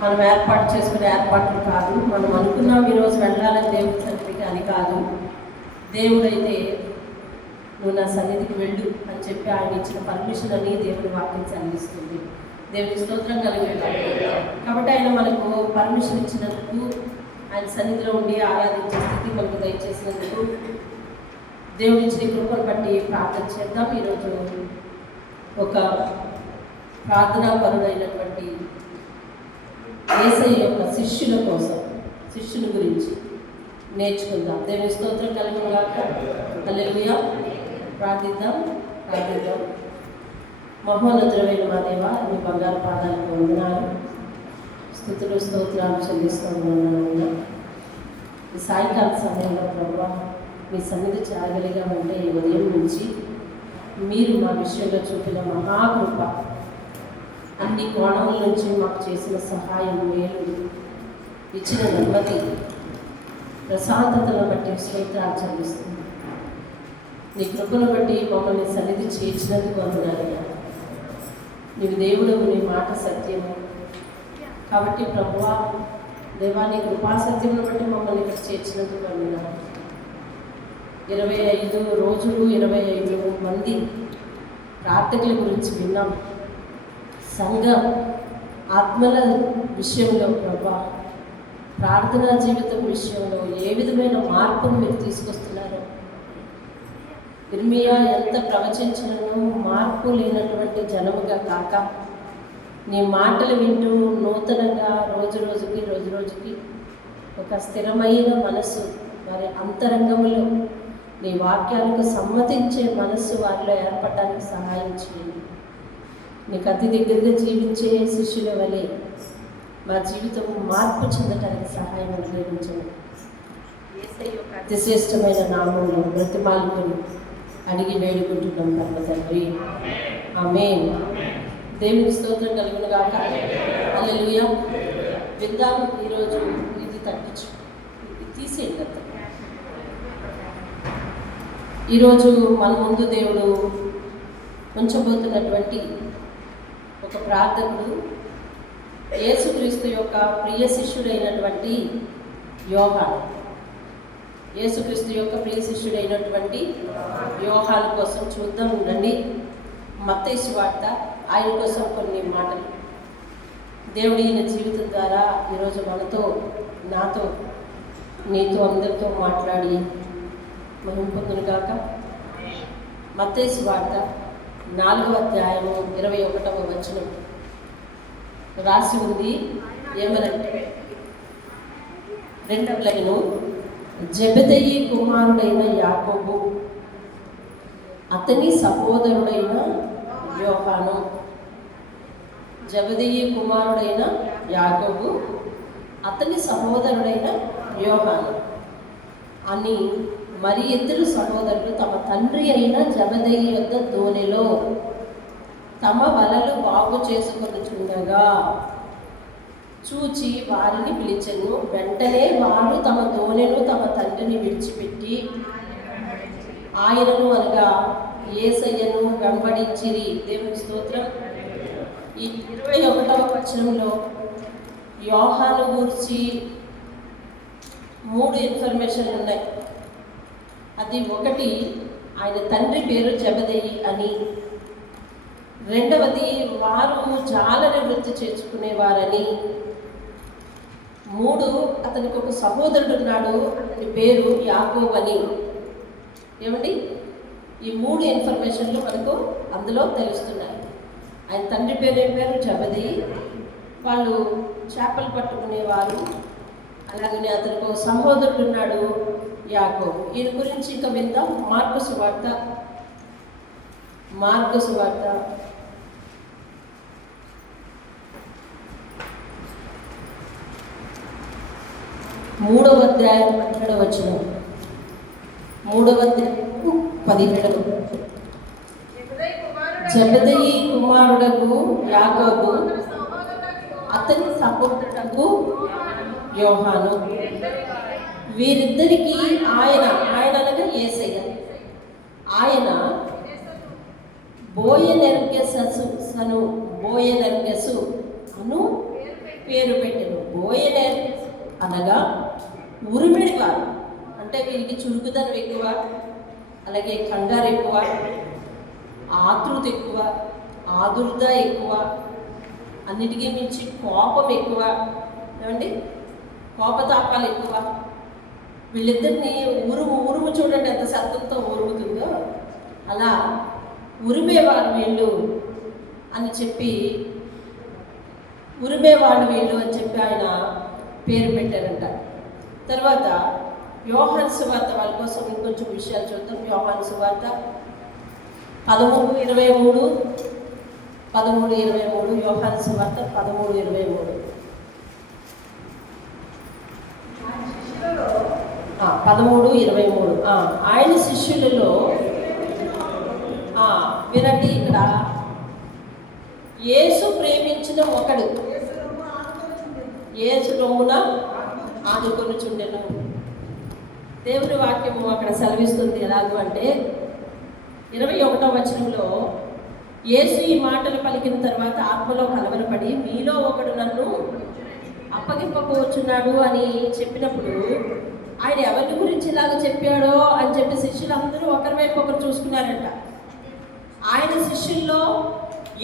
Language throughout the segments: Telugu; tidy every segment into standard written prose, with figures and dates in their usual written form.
మనం ఏర్పాటు చేసుకునే ఏర్పాట్లు కాదు. మనం అనుకున్నాం ఈరోజు వెళ్ళాలని దేవుడి సన్నిధికి, అది కాదు. దేవుడైతే నువ్వు నా సన్నిధికి వెళ్ళు అని చెప్పి ఆయన ఇచ్చిన పర్మిషన్ అని దేవుడి వాక్యం చదివిస్తుంది. దేవుడి స్తోత్రం కలిగిస్తాం. కాబట్టి ఆయన మనకు పర్మిషన్ ఇచ్చినందుకు, ఆయన సన్నిధిలో ఉండి ఆరాధించే స్థితి మనకు దయచేసినందుకు దేవుడి ఇచ్చిన కృపను బట్టి ప్రార్థన చేద్దాం. ఈరోజు ఒక ప్రార్థనా పరుడైనటువంటి యేసయ్య యొక్క శిష్యుల గురించి నేర్చుకుందాం. దేవుని స్తోత్రం కలుగుగాక. హల్లెలూయా. ప్రార్థిద్దాం. మహోన్నతుడైన మా దేవా, మీ బంగారు పాదాలకు వందనాలు, స్తుతులు స్తోత్రాలు చెల్లిస్తూ ఉన్నాను. ఈ సాయంకాల సమయంలో ప్రభువా మీ సన్నిధి చేరగలిగామంటే ఈ ఉదయం నుంచి మీరు మా విషయంలో చూపిన మహాకృప, అన్ని కోణముల నుంచి మాకు చేసిన సహాయం, మేలు, ఇచ్చిన నెమ్మది, ప్రశాంతతను బట్టి స్తోత్రాలు చెల్లిస్తుంది. నీ కృపను బట్టి మమ్మల్ని సన్నిధి చేర్చినందుకు వందనాలయ్యా. నీవు దేవుడవు, నీ మాట సత్యము. కాబట్టి ప్రభువా దేవా, నీ కృపా సత్యమును బట్టి మమ్మల్ని ఇక్కడ చేర్చినందుకు వందనాలు. 25 రోజులు 25 మంది ప్రార్థకుల గురించి విన్నాం. సంఘ ఆత్మల విషయంలో ప్రభా, ప్రార్థనా జీవితం విషయంలో ఏ విధమైన మార్పును మీరు తీసుకొస్తున్నారో, ఇర్మియా ఎంత ప్రవచించినను మార్పు లేనటువంటి జనముగా కాక, నీ మాటలు వింటూ నూతనంగా రోజు రోజుకి ఒక స్థిరమైన మనసు, వారి అంతరంగములో నీ వాక్యాలకు సమ్మతించే మనస్సు వారిలో ఏర్పడడానికి సహాయం చేయండి. నీకు అతి దగ్గరగా జీవించే శిష్యుల వలె మా జీవితం మార్పు చెందటానికి సహాయం అనుగ్రహించండి. అతి శ్రేష్టమైన నామంలో బ్రతిమాలుకొని అడిగి వేడుకుంటున్నాం పరమ తండ్రి, ఆమేన్. దేవుని స్తోత్రం కలుగును గాక. హల్లెలూయా. విందాం. ఈరోజు ఇది తగ్గించు, ఇది తీసేయండి అంత. ఈరోజు మన ముందు దేవుడు ఉంచబోతున్నటువంటి ఒక ప్రార్థకుడు యేసుక్రీస్తు యొక్క ప్రియ శిష్యుడైనటువంటి యోహాను. యేసుక్రీస్తు యొక్క ప్రియ శిష్యుడైనటువంటి యోహాను కోసం చూద్దాం. ఉండండి. మత్తయి సువార్త, ఆయన కోసం కొన్ని మాటలు. దేవుడి ఈయన జీవితం ద్వారా ఈరోజు మనతో, నాతో, నీతో, అందరితో మాట్లాడి మహిమ పొందును గాక. మత్తయి సువార్త 4వ అధ్యాయము 21వ వచనం రాసి ఉంది. ఏమనంటే, 2వ లైను, జెబెదయి కుమారుడైన యాకోబు, అతని సహోదరుడైన యోహాను. జెబెదయి కుమారుడైన యాకోబు, అతని సహోదరుడైన యోహాను అని మరి 2 సహోదరులు తమ తండ్రి అయిన జెబెదయి వద్ద దోణిలో తమ వలలు బాగు చేసుకొనుచుండగా చూచి వారిని పిలిచెను. వెంటనే వారు తమ దోణెను తమ తండ్రిని విడిచిపెట్టి ఆయనను, అనగా యేసయ్యను వెంబడించిరి. దేవుని స్తోత్రం. ఈ 21వ వచనంలో యోహాను గురించి 3 ఇన్ఫర్మేషన్లు ఉన్నాయి. అది ఒకటి, ఆయన తండ్రి పేరు జెబెదయి అని. రెండవది, వారు జాలని వృత్తి చేర్చుకునేవారని. 3, అతనికి ఒక సహోదరుడు ఉన్నాడు, అతని పేరు యాకోబు అని. ఏమండి, ఈ 3 ఇన్ఫర్మేషన్లు మనకు అందులో తెలుస్తున్నాయి. ఆయన తండ్రి పేరు ఏం పేరు? జెబెదయి. వాళ్ళు చేపలు పట్టుకునేవారు. అలాగనే అతనికి ఒక సహోదరుడు ఉన్నాడు, యాకోబు. ఈయన గురించి ఇంకా విందాం. మార్కు సువార్త 3వ అధ్యాయం 17వ వచనం. 3వ అధ్యాయం 17వ. జెబెదయి కుమారుడకు యాకోబు, అతని సహోదరుడకు యోహాను. వీరిద్దరికి ఆయన అనగా యేసయ్య, ఆయన బోయనెర్గెసు అను పేరు పెట్టి అనగా ఉరిమిడివారు. అంటే వీరికి చురుకుదనం ఎక్కువ, అలాగే కంగారు ఎక్కువ, ఆతృత ఎక్కువ, ఆదుర్ద ఎక్కువ, అన్నిటికీ మించి కోపం ఎక్కువ. ఏమండి, కోపతాపాలు ఎక్కువ. వీళ్ళిద్దరిని ఉరుము చూడండి ఎంత శబ్దంతో ఉరుముతుందో. అలా ఉరిమేవాళ్ళు వీళ్ళు అని చెప్పి, ఉరిమేవాళ్ళు వీళ్ళు అని చెప్పి ఆయన పేరు పెట్టారంట. తర్వాత యోహాను సువార్త, వాళ్ళ కోసం ఇంకొంచెం విషయాలు చూద్దాం. యోహాను సువార్త 13:23, 13:23. యోహాను సువార్త 13:23. 13:23. ఆయన శిష్యులలో వినండి, ఇక్కడ యేసు ప్రేమించిన ఒకడు యేసు రొమ్మున ఆదుకొనుచుండెను. దేవుని వాక్యము అక్కడ సెలవిస్తుంది. ఎలాగూ అంటే 21వ వచనంలో, యేసు ఈ మాటలు పలికిన తర్వాత ఆత్మలో కలవరపడి, మీలో ఒకడు నన్ను అప్పగింపకోచున్నాడు అని చెప్పినప్పుడు ఆయన ఎవరి గురించి ఇలాగ చెప్పాడో అని చెప్పి శిష్యులందరూ ఒకరి వైపు ఒకరు చూసుకున్నారంట. ఆయన శిష్యుల్లో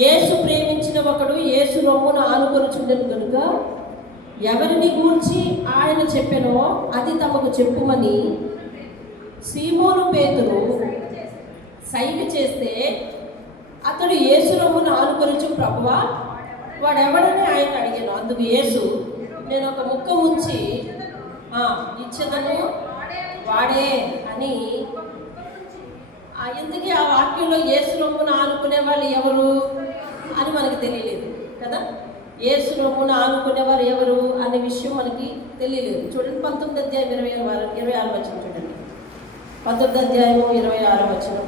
యేసు ప్రేమించిన ఒకడు యేసు రొమ్మున ఆనుకొనుచుండెను కనుక ఎవరిని గూర్చి ఆయన చెప్పానో అది తమకు చెప్పుమని సీమోను పేతురు సైగ చేస్తే, అతడు యేసు రొమ్మున ఆనుకొనుచు, ప్రభువా వాడెవడని ఆయన అడిగాను. అందుకు యేసు, నేను ఒక ముక్క ఉంచి ఇచ్చదను వాడే అని. ఎందుకు ఆ వాక్యంలో యేసు రొమ్మున ఆనుకునే వాళ్ళు ఎవరు అని మనకి తెలియలేదు కదా. యేసు రొమ్మున ఆనుకునేవారు ఎవరు అనే విషయం మనకి తెలియలేదు. చూడండి 19వ అధ్యాయం 26వ వచనం చూడండి. 19వ అధ్యాయం 26వ వచనం.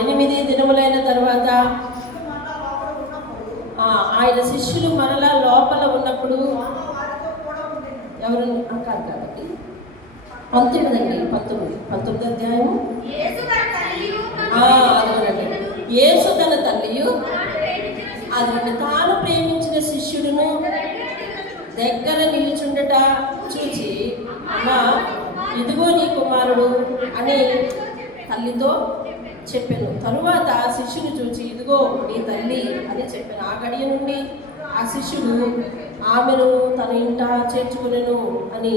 8 దినములైన తర్వాత ఆయన శిష్యులు మరలా లోపల ఉన్నప్పుడు ఎవరు కాదండి 19వ అధ్యాయం. అదేనండి, యేసు తన తల్లియు అదండి తాను ప్రేమించిన శిష్యుడును దగ్గర నిలుచుండట చూచి, అమ్మా ఇదిగో నీ కుమారుడు అని తల్లితో చెప్పాను. తరువాత ఆ శిష్యుని చూచి, ఇదిగో నీ తల్లి అని చెప్పాను. ఆ గడియ నుండి ఆ శిష్యుడు ఆమెను తన ఇంట చేర్చుకునేను అని,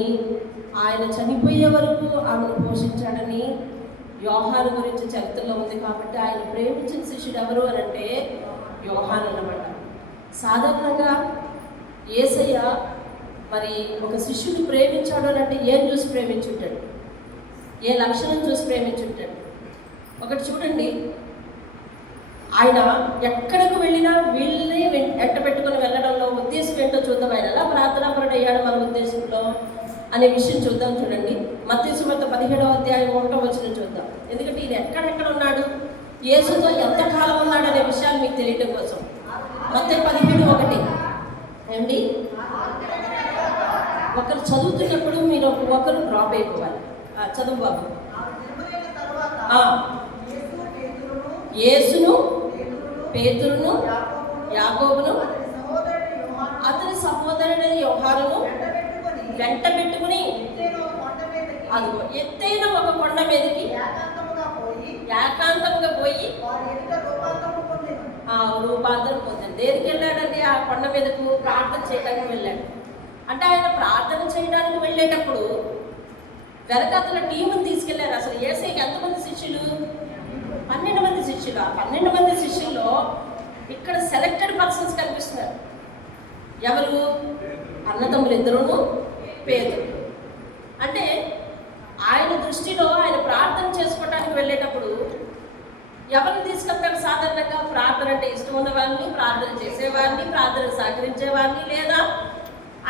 ఆయన చనిపోయే వరకు ఆమెను పోషించాడని యోహాను గురించి చరిత్రలో ఉంది. కాబట్టి ఆయన ప్రేమించిన శిష్యుడు ఎవరు అని అంటే యోహాను అన్నమాట. సాధారణంగా యేసయ్య మరి ఒక శిష్యుడు ప్రేమించాడు అని అంటే ఏం చూసి ప్రేమించుంటాడు, ఏ లక్షణం చూసి ప్రేమించుంటాడు? ఒకటి చూడండి, ఆయన ఎక్కడికి వెళ్ళినా వీళ్ళని ఎంట పెట్టుకుని వెళ్ళడంలో ఉద్దేశం ఏంటో చూద్దాం. ఆయన ఎలా ప్రార్థనాపరుడు అయ్యాడు మన ఉద్దేశంలో అనే విషయం చూద్దాం. చూడండి, మత్తయి సువార్త 17వ అధ్యాయం 1వ వచనం చూద్దాం. ఎందుకంటే ఈయన ఎక్కడెక్కడ ఉన్నాడు, యేసుతో ఎంతకాలం ఉన్నాడు అనే విషయాలు మీకు తెలియడం కోసం. మత్తయి 17:1 ఏమండి, ఒకరు చదువుతున్నప్పుడు మీరు ఒకరు డ్రాప్ అయిపోవాలి. చదువు బాబు. యేసును, పేతురును, యాకోబును, అతని సహోదరుడైన యోహానును వెంట పెట్టుకుని అది ఎత్తైన ఒక కొండ మీదకి ఏకాంతముగా పోయి రూపాంతరం పొందాడు. దేనికి వెళ్ళాడండి? ఆ కొండ మీదకు ప్రార్థన చేయడానికి వెళ్ళాడు. అంటే ఆయన ప్రార్థన చేయడానికి వెళ్ళేటప్పుడు వెనకాతల టీముని తీసుకెళ్లారు. అసలు యేసయ్యకి ఎంతమంది శిష్యులు? 12 మంది శిష్యులు. ఆ 12 మంది శిష్యుల్లో ఇక్కడ సెలెక్టెడ్ పర్సన్స్ కనిపిస్తున్నారు. ఎవరు? అన్నదమ్ములు ఇద్దరును, పేతురు. అంటే ఆయన దృష్టిలో ఆయన ప్రార్థన చేసుకోవడానికి వెళ్ళేటప్పుడు ఎవరిని తీసుకెళ్తారు? సాధారణంగా ప్రార్థన అంటే ఇష్టం ఉన్న వారిని, ప్రార్థన చేసేవారిని, ప్రార్థన సహకరించేవారిని, లేదా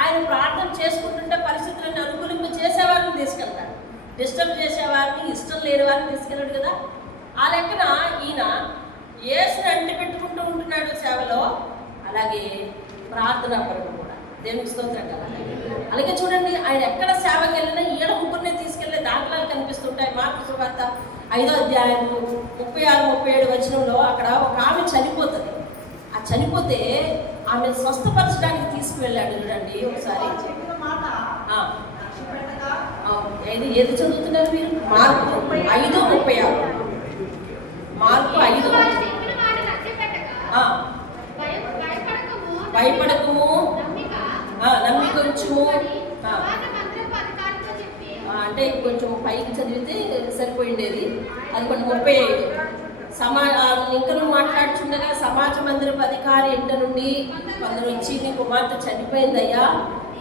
ఆయన ప్రార్థన చేసుకుంటుంటే పరిస్థితులను అనుకూలింప చేసేవారిని తీసుకెళ్తాడు. డిస్టర్బ్ చేసేవారిని, ఇష్టం లేని వారిని తీసుకెళ్ళాడు కదా. ఆ లెక్కన ఈయన యేసుని అంటి పెట్టుకుంటూ ఉంటున్నాడు సేవలో. అలాగే ప్రార్థనా పరుడు కూడా. దేవునికి స్తోత్రం కదా. అలాగే చూడండి, ఆయన ఎక్కడ సేవకి వెళ్ళినా ఈడ ముగ్గురినే తీసుకెళ్లే దాఖలాలు కనిపిస్తుంటాయి. మార్కు సువార్త 5వ అధ్యాయం 36-37 వచనంలో అక్కడ ఒక ఆమె చనిపోతుంది. ఆ చనిపోతే ఆమె స్వస్థపరచడానికి తీసుకువెళ్ళాడు. చూడండి ఒకసారి. ఏది చదువుతున్నారు మీరు? మార్కు 5:36. మార్కు 5. భయపడకము, నమ్మిక ఉంచుము. అంటే కొంచెం పైకి చదివితే సరిపోయిండేది. అది కొన్ని 35. ఇంకా మాట్లాడుచుండగా సమాజ మందిరపు అధికారి ఇంట నుండి కొందరు వచ్చి నీ కుమార్తె చనిపోయిందయ్యా,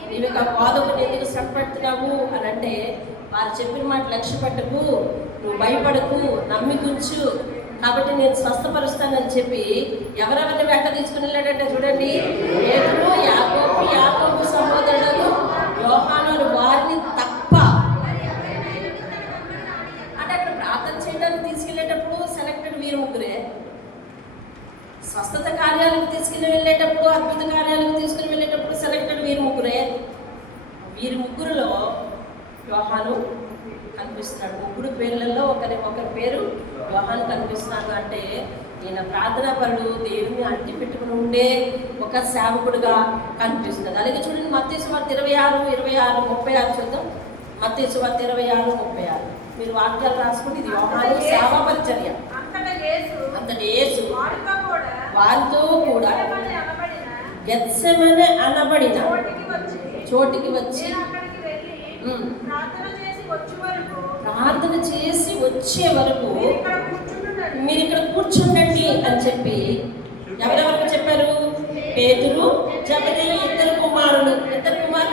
నీవు బాధకు ఎందుకు శ్రమపడుతున్నావు అని అంటే, వారు చెప్పిన మాట లక్ష్య పెట్టకు, నువ్వు భయపడకు, నమ్మికుంచు, కాబట్టి నేను స్వస్థపరుస్తానని చెప్పి ఎవరెవరిని వెంట తీసుకుని వెళ్ళాడంటే చూడండి, పేతురు, యాకోబు సహోదరుడు యోహాను వారిని తప్ప. అంటే అక్కడ ప్రార్థన చేయడానికి తీసుకెళ్ళేటప్పుడు సెలెక్టెడ్ వీరు ముగ్గురే, స్వస్థత కార్యాలకు తీసుకుని వెళ్ళేటప్పుడు, అద్భుత కార్యాలకు తీసుకుని వెళ్ళేటప్పుడు సెలెక్టెడ్ వీరు ముగ్గురే. వీరి ముగ్గురులో యోహాను కనిపిస్తున్నాడు. ముగ్గురు పేర్లలో ఒకరి పేరు యోహాను కనిపిస్తున్నాడు. అంటే ఈయన ప్రార్థనాపరుడు, దేవుని అంటి పెట్టుకుని ఉండే ఒక సేవకుడుగా కనిపిస్తుంది. అలాగే చూడండి మత్తయి సువార్త 26:36 చూద్దాం. మత్తయి సువార్త 26:36 మీరు వాక్యాలు రాసుకుంటే ఇది యోహాను సేవా పరిచర్య. అంతటి యేసు వారితో కూడా గెత్సెమనే అనబడిన చోటికి వచ్చి ప్రార్థన చేసి వచ్చే వరకు మీరు ఇక్కడ కూర్చుండండి అని చెప్పి ఎవరెవరికి చెప్పారు? పేతురు, జబదేయి ఇద్దరు కుమారులు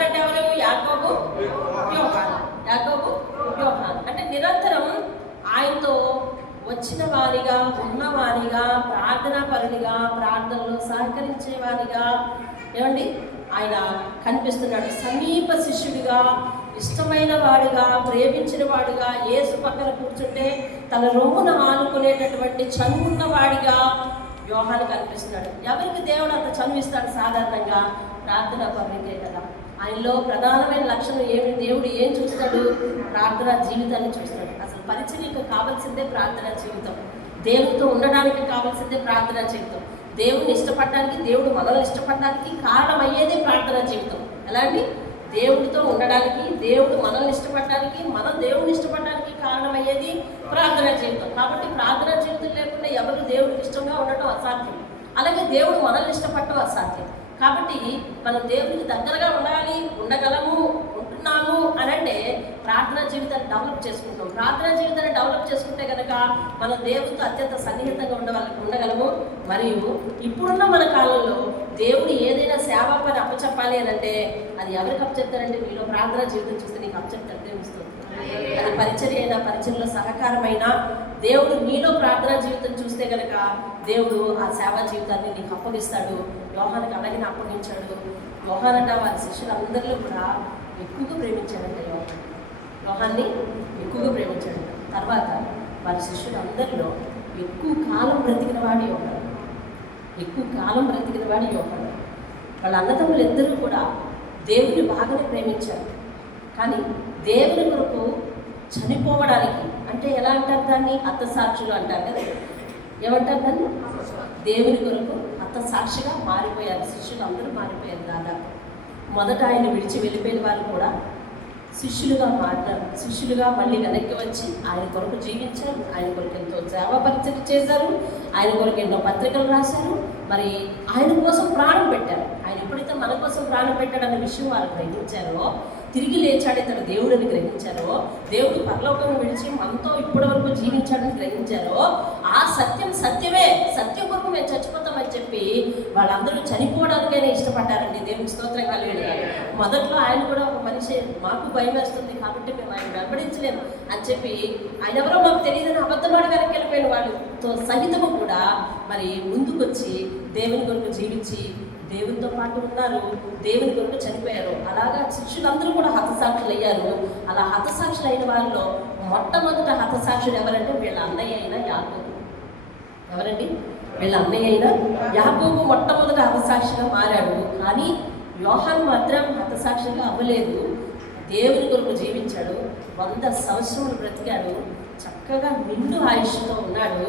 అంటే ఎవరు? యాకోబు, యోహాను. అంటే నిరంతరం ఆయనతో వచ్చిన వారిగా, ఉన్నవారిగా, ప్రార్థనా పరునిగా, ప్రార్థనలో సహకరించే వారిగా ఏమండి ఆయన కనిపిస్తున్నాడు. సమీప శిష్యుడిగా, ఇష్టమైన వాడుగా, ప్రేమించిన వాడుగా, యేసు పక్కన కూర్చుంటే తన రొమ్మున ఆనుకునేటటువంటి చనువున్న వాడిగా యోహాను కనిపిస్తున్నాడు. ఎవరికి దేవుడు అంత చనువిస్తాడు? సాధారణంగా ప్రార్థనా పరునికే కదా. ఆయనలో ప్రధానమైన లక్షణం ఏమి? దేవుడు ఏం చూస్తాడు? ప్రార్థనా జీవితాన్ని చూస్తాడు. అసలు పరిచర్యకు కావాల్సిందే ప్రార్థనా జీవితం. దేవుడితో ఉండడానికి కావాల్సిందే ప్రార్థనా జీవితం. దేవుడిని ఇష్టపడడానికి, దేవుడు మనల్ని ఇష్టపడడానికి కారణమయ్యేదే ప్రార్థనా జీవితం. ఎలాంటి? దేవుడితో ఉండడానికి, దేవుడు మనల్ని ఇష్టపడడానికి, మనం దేవుడిని ఇష్టపడడానికి కారణమయ్యేది ప్రార్థనా జీవితం. కాబట్టి ప్రార్థనా జీవితం లేకుండా ఎవరు దేవుడికి ఇష్టంగా ఉండటం అసాధ్యం. అలాగే దేవుడు మనల్ని ఇష్టపడటం అసాధ్యం. కాబట్టి మనం దేవుడికి దగ్గరగా ఉండాలి, ఉండగలము, ఉంటున్నాము అని అంటే ప్రార్థనా జీవితాన్ని డెవలప్ చేసుకుంటాం. ప్రార్థనా జీవితాన్ని డెవలప్ చేసుకుంటే కనుక మనం దేవుడితో అత్యంత సన్నిహితంగా ఉండగలము. మరియు ఇప్పుడున్న మన కాలంలో దేవుడు ఏదైనా సేవా పని అప్పచెప్పాలి అని అంటే అది ఎవరికి అప్పచెప్తారంటే, మీలో ప్రార్థనా జీవితం చూస్తే నీకు అప్పచెప్తారు దేవుడిస్తుంది. అది పరిచర్య అయినా, పరిచర్యలో సహకారమైన దేవుడు మీలో ప్రార్థనా జీవితం చూస్తే కనుక దేవుడు ఆ సేవా జీవితాన్ని నీకు అప్పగిస్తాడు. యోహానికి అలాగే అప్పగించాడు. యోహానంట వారి శిష్యులందరిలో కూడా ఎక్కువగా ప్రేమించాడంట. యోహాన్ని ఎక్కువగా ప్రేమించాడు. తర్వాత వారి శిష్యులందరిలో ఎక్కువ కాలం బ్రతికిన వాడు యోహాను. వాళ్ళ అన్నదమ్ములు ఇద్దరూ కూడా దేవుని బాగానే ప్రేమించారు. కానీ దేవుని కొరకు చనిపోవడానికి, అంటే ఎలా అంటారు దాన్ని? హతసాక్షులు అంటారు కదా. ఏమంటారు దాన్ని? దేవుని కొరకు హతసాక్షిగా మారిపోయారు. శిష్యులు అందరూ మారిపోయారు. దాదాపు మొదట ఆయన విడిచి వెళ్ళిపోయిన వారు కూడా శిష్యులుగా మారినారు. శిష్యులుగా మళ్ళీ వెనక్కి వచ్చి ఆయన కొరకు జీవించారు. ఆయన కొరకు ఎంతో సేవా పరిచర్య చేశారు. ఆయన కొరకు ఎన్నో పత్రికలు రాశారు. మరి ఆయన కోసం ప్రాణం పెట్టారు. ఆయన ఎప్పుడైతే మన కోసం ప్రాణం పెట్టాడన్న విషయం వారు గ్రహించారో, తిరిగి లేచాడే తన దేవుడిని గ్రహించారో, దేవుడు పరలోకం విడిచి మనతో ఇప్పటి వరకు జీవించాడని గ్రహించారో, ఆ సత్యం సత్యమే, సత్యం కొరకు మేము చచ్చిపోతామని చెప్పి వాళ్ళందరూ చనిపోవడానికైనా ఇష్టపడ్డారండి. దేవుడికి స్తోత్రం కలుగును. మొదట్లో ఆయన కూడా ఒక మనిషి, మాకు భయం వేస్తుంది కాబట్టి మేము ఆయన వెంబడించలేము అని చెప్పి, ఆయన ఎవరో మాకు తెలియదని అబద్ధమాడి వెనక్కి వెళ్ళిపోయిన వాళ్ళతో సహితము కూడా మరి ముందుకొచ్చి దేవుని కొరకు జీవించి దేవునితో పాటు ఉన్నారు, దేవుని కొరకు చనిపోయారు. అలాగా శిష్యులందరూ కూడా హతసాక్షులు అయ్యారు. అలా హతసాక్షులు అయిన వారిలో మొట్టమొదట హతసాక్షుడు ఎవరంటే వీళ్ళ అన్నయ్య అయిన యాకోబు. ఎవరండి? వీళ్ళ అన్నయ్య అయిన యాకోబు మొట్టమొదట హతసాక్షిగా మారాడు. కానీ యోహాను మాత్రం హతసాక్షిగా అవ్వలేదు. దేవుని కొరకు జీవించాడు. 100 సంవత్సరములు బ్రతికాడు. చక్కగా నిండు ఆయుష్తో ఉన్నాడు,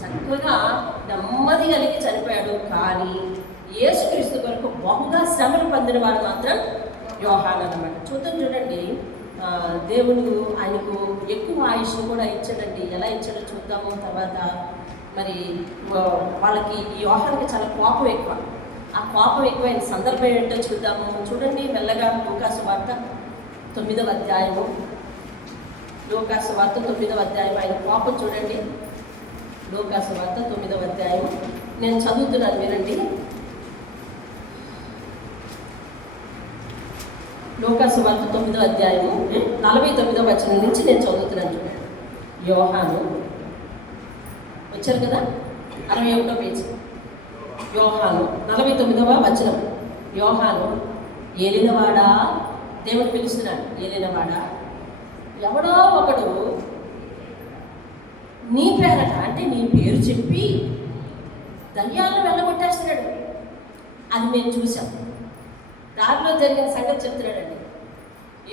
చక్కగా నెమ్మది కలిగి చనిపోయాడు. కానీ యేసుక్రీస్తు కొరకు బహుగా శ్రమలు పొందిన వాడు మాత్రం యోహాను అన్నమాట. చూడండి, దేవుడు ఆయనకు ఎక్కువ ఆయుష్ కూడా ఇచ్చాడండి. ఎలా ఇచ్చాడో చూద్దాము తర్వాత. మరి వాళ్ళకి ఈ యోహానికి చాలా కోపం ఎక్కువ. ఆ కోపం ఎక్కువైన సందర్భం ఏంటో చూద్దాము. చూడండి మెల్లగా లూకాసు వార్త 9వ అధ్యాయము. లూకాసు వార్త 9వ అధ్యాయం. ఆయన కోపం చూడండి. లూకాసు వార్త 9వ అధ్యాయం నేను చదువుతున్నాను, వినండి. లూకాసు వార్త 9వ అధ్యాయము 49వ వచనం నుంచి నేను చదువుతున్నాను చూడండి. యోహాను వచ్చారు కదా, 61వ పేజీ. యోహాను 49వ వచనం. యోహాను, ఏలినవాడా, దేవుడు పిలుస్తున్నాడు, ఏలినవాడా, ఎవడో ఒకడు నీ పేరట, అంటే నీ పేరు చెప్పి దయ్యాలను వెళ్ళగొట్టేస్తున్నాడు. అది మేము చూసాం. దారిలో జరిగిన సంగతి చెప్తున్నాడండి.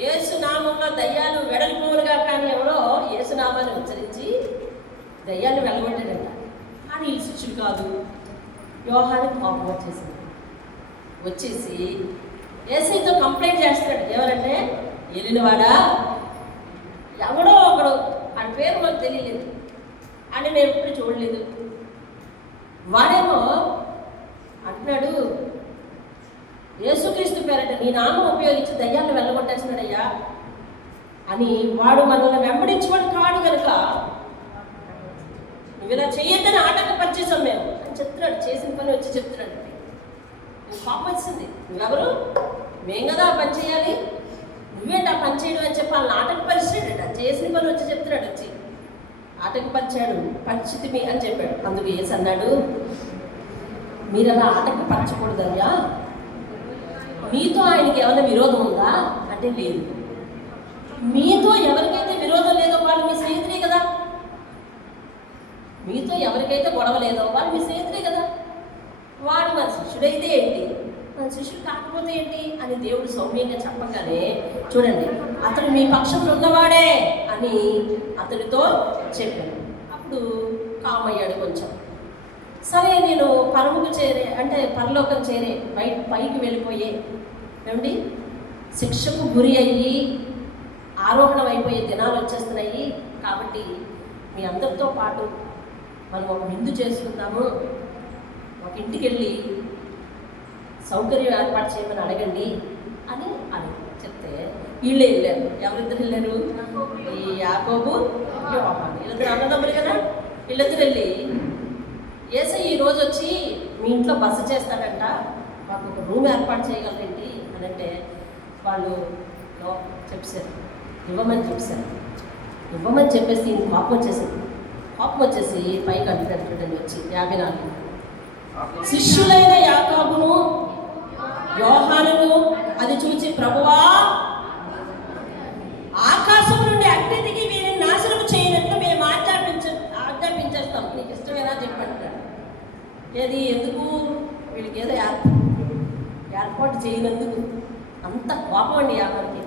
యేసునామంలో దయ్యాలు వెడలిపోవులుగా, కానీ ఎవరో యేసునామాన్ని ఉచ్చరించి దయ్యాన్ని వెళ్ళగొట్టాడంట. కానీ ఈ శిష్యుడు కాదు. యోహానికి కోపం వచ్చేసి యేసుతో కంప్లైంట్ చేస్తున్నాడు. ఎవరంటే, ఏలినవాడా, ఎవడో ఒకడు, ఆ పేరు మాకు తెలియలేదు అని మేము ఎప్పుడు చూడలేదు. వాడేమో అంటున్నాడు, యేసుక్రీస్తు పేరట నీ నామం ఉపయోగించి దయ్యాన్ని వెళ్ళగొట్టేస్తున్నాడయ్యా అని. వాడు మనల్ని వెంబడించమని కాడు కనుక నువ్వు ఇలా చెయ్యొద్దని ఆటంకపరిచేసాం మేము అని చెప్తున్నాడు. చేసిన పని వచ్చి చెప్తున్నాడు. పాపం వచ్చింది. నువ్వెవరు? మేం కదా ఆ పని చేయాలి, నువ్వేంటి ఆ పని చేయడం అని చెప్పి వాళ్ళని ఆటంకపరిచాడట. చేసిన పని వచ్చి చెప్తున్నాడు. వచ్చి ఆటంకపరిచాడు, పరిచితిమి అని చెప్పాడు. అందుకు యేసు అన్నాడు, మీరు అలా ఆటంకపరచకూడదయ్యా. మీతో ఆయనకి ఏమైనా విరోధం ఉందా అంటే లేదు. మీతో ఎవరికైతే విరోధం లేదో వాళ్ళు మీ స్నేహితులే కదా. మీతో ఎవరికైతే గొడవ లేదో వాళ్ళు మీ స్నేహితులే కదా. వాడు మన శిష్యుడైతే ఏంటి, మన శిష్యుడు కాకపోతే ఏంటి అని దేవుడు సౌమ్యంగా చెప్పగానే, చూడండి, అతడు మీ పక్షంలో ఉన్నవాడే అని అతడితో చెప్పాడు. అప్పుడు కామయ్యాడు కొంచెం. సరే, నేను పరముకు చేరే, అంటే పరలోకం చేరే, పైకి వెళ్ళిపోయే, ఏమండి, శిక్షకు గురి అయ్యి ఆరోహణం అయిపోయే దినాలు వచ్చేస్తున్నాయి. కాబట్టి మీ అందరితో పాటు మనం ఒక విందు చేసుకుందాము, ఒక ఇంటికి వెళ్ళి సౌకర్యం ఏర్పాటు చేయమని అడగండి అని చెప్తే వీళ్ళే వెళ్ళారు. ఎవరిద్దరు వెళ్ళారు? ఈ యాకోబు, యోహాను. వీళ్ళిద్దరు అన్నదమ్ములు కదా. వీళ్ళిద్దరు వెళ్ళి, యేసయ్య ఈరోజు వచ్చి మీ ఇంట్లో బస చేస్తాడంట, మాకు ఒక రూమ్ ఏర్పాటు చేయగలరేంటి అని అంటే, వాళ్ళు చెప్పారు, ఇవ్వమని చెప్పారు. ఇవ్వమని చెప్పేసి ఈయన కోపం వచ్చేసి పైకి అంటున్నట్టు వచ్చి 54, శిష్యులైన యాకోబును యోహానును అది చూచి, ప్రభువా, ఆకాశం నుండి అగ్ని దిగి వీరిని నాశనం చేయనట్లు మేము ఆజ్ఞాపించేస్తాం, నీకు ఇష్టమేనా చెప్పంటాడు. ఏది ఎందుకు? వీళ్ళకి ఏదో ఏర్పాటు చేయనందుకు అంత కోపం అండి. యాకోబుకి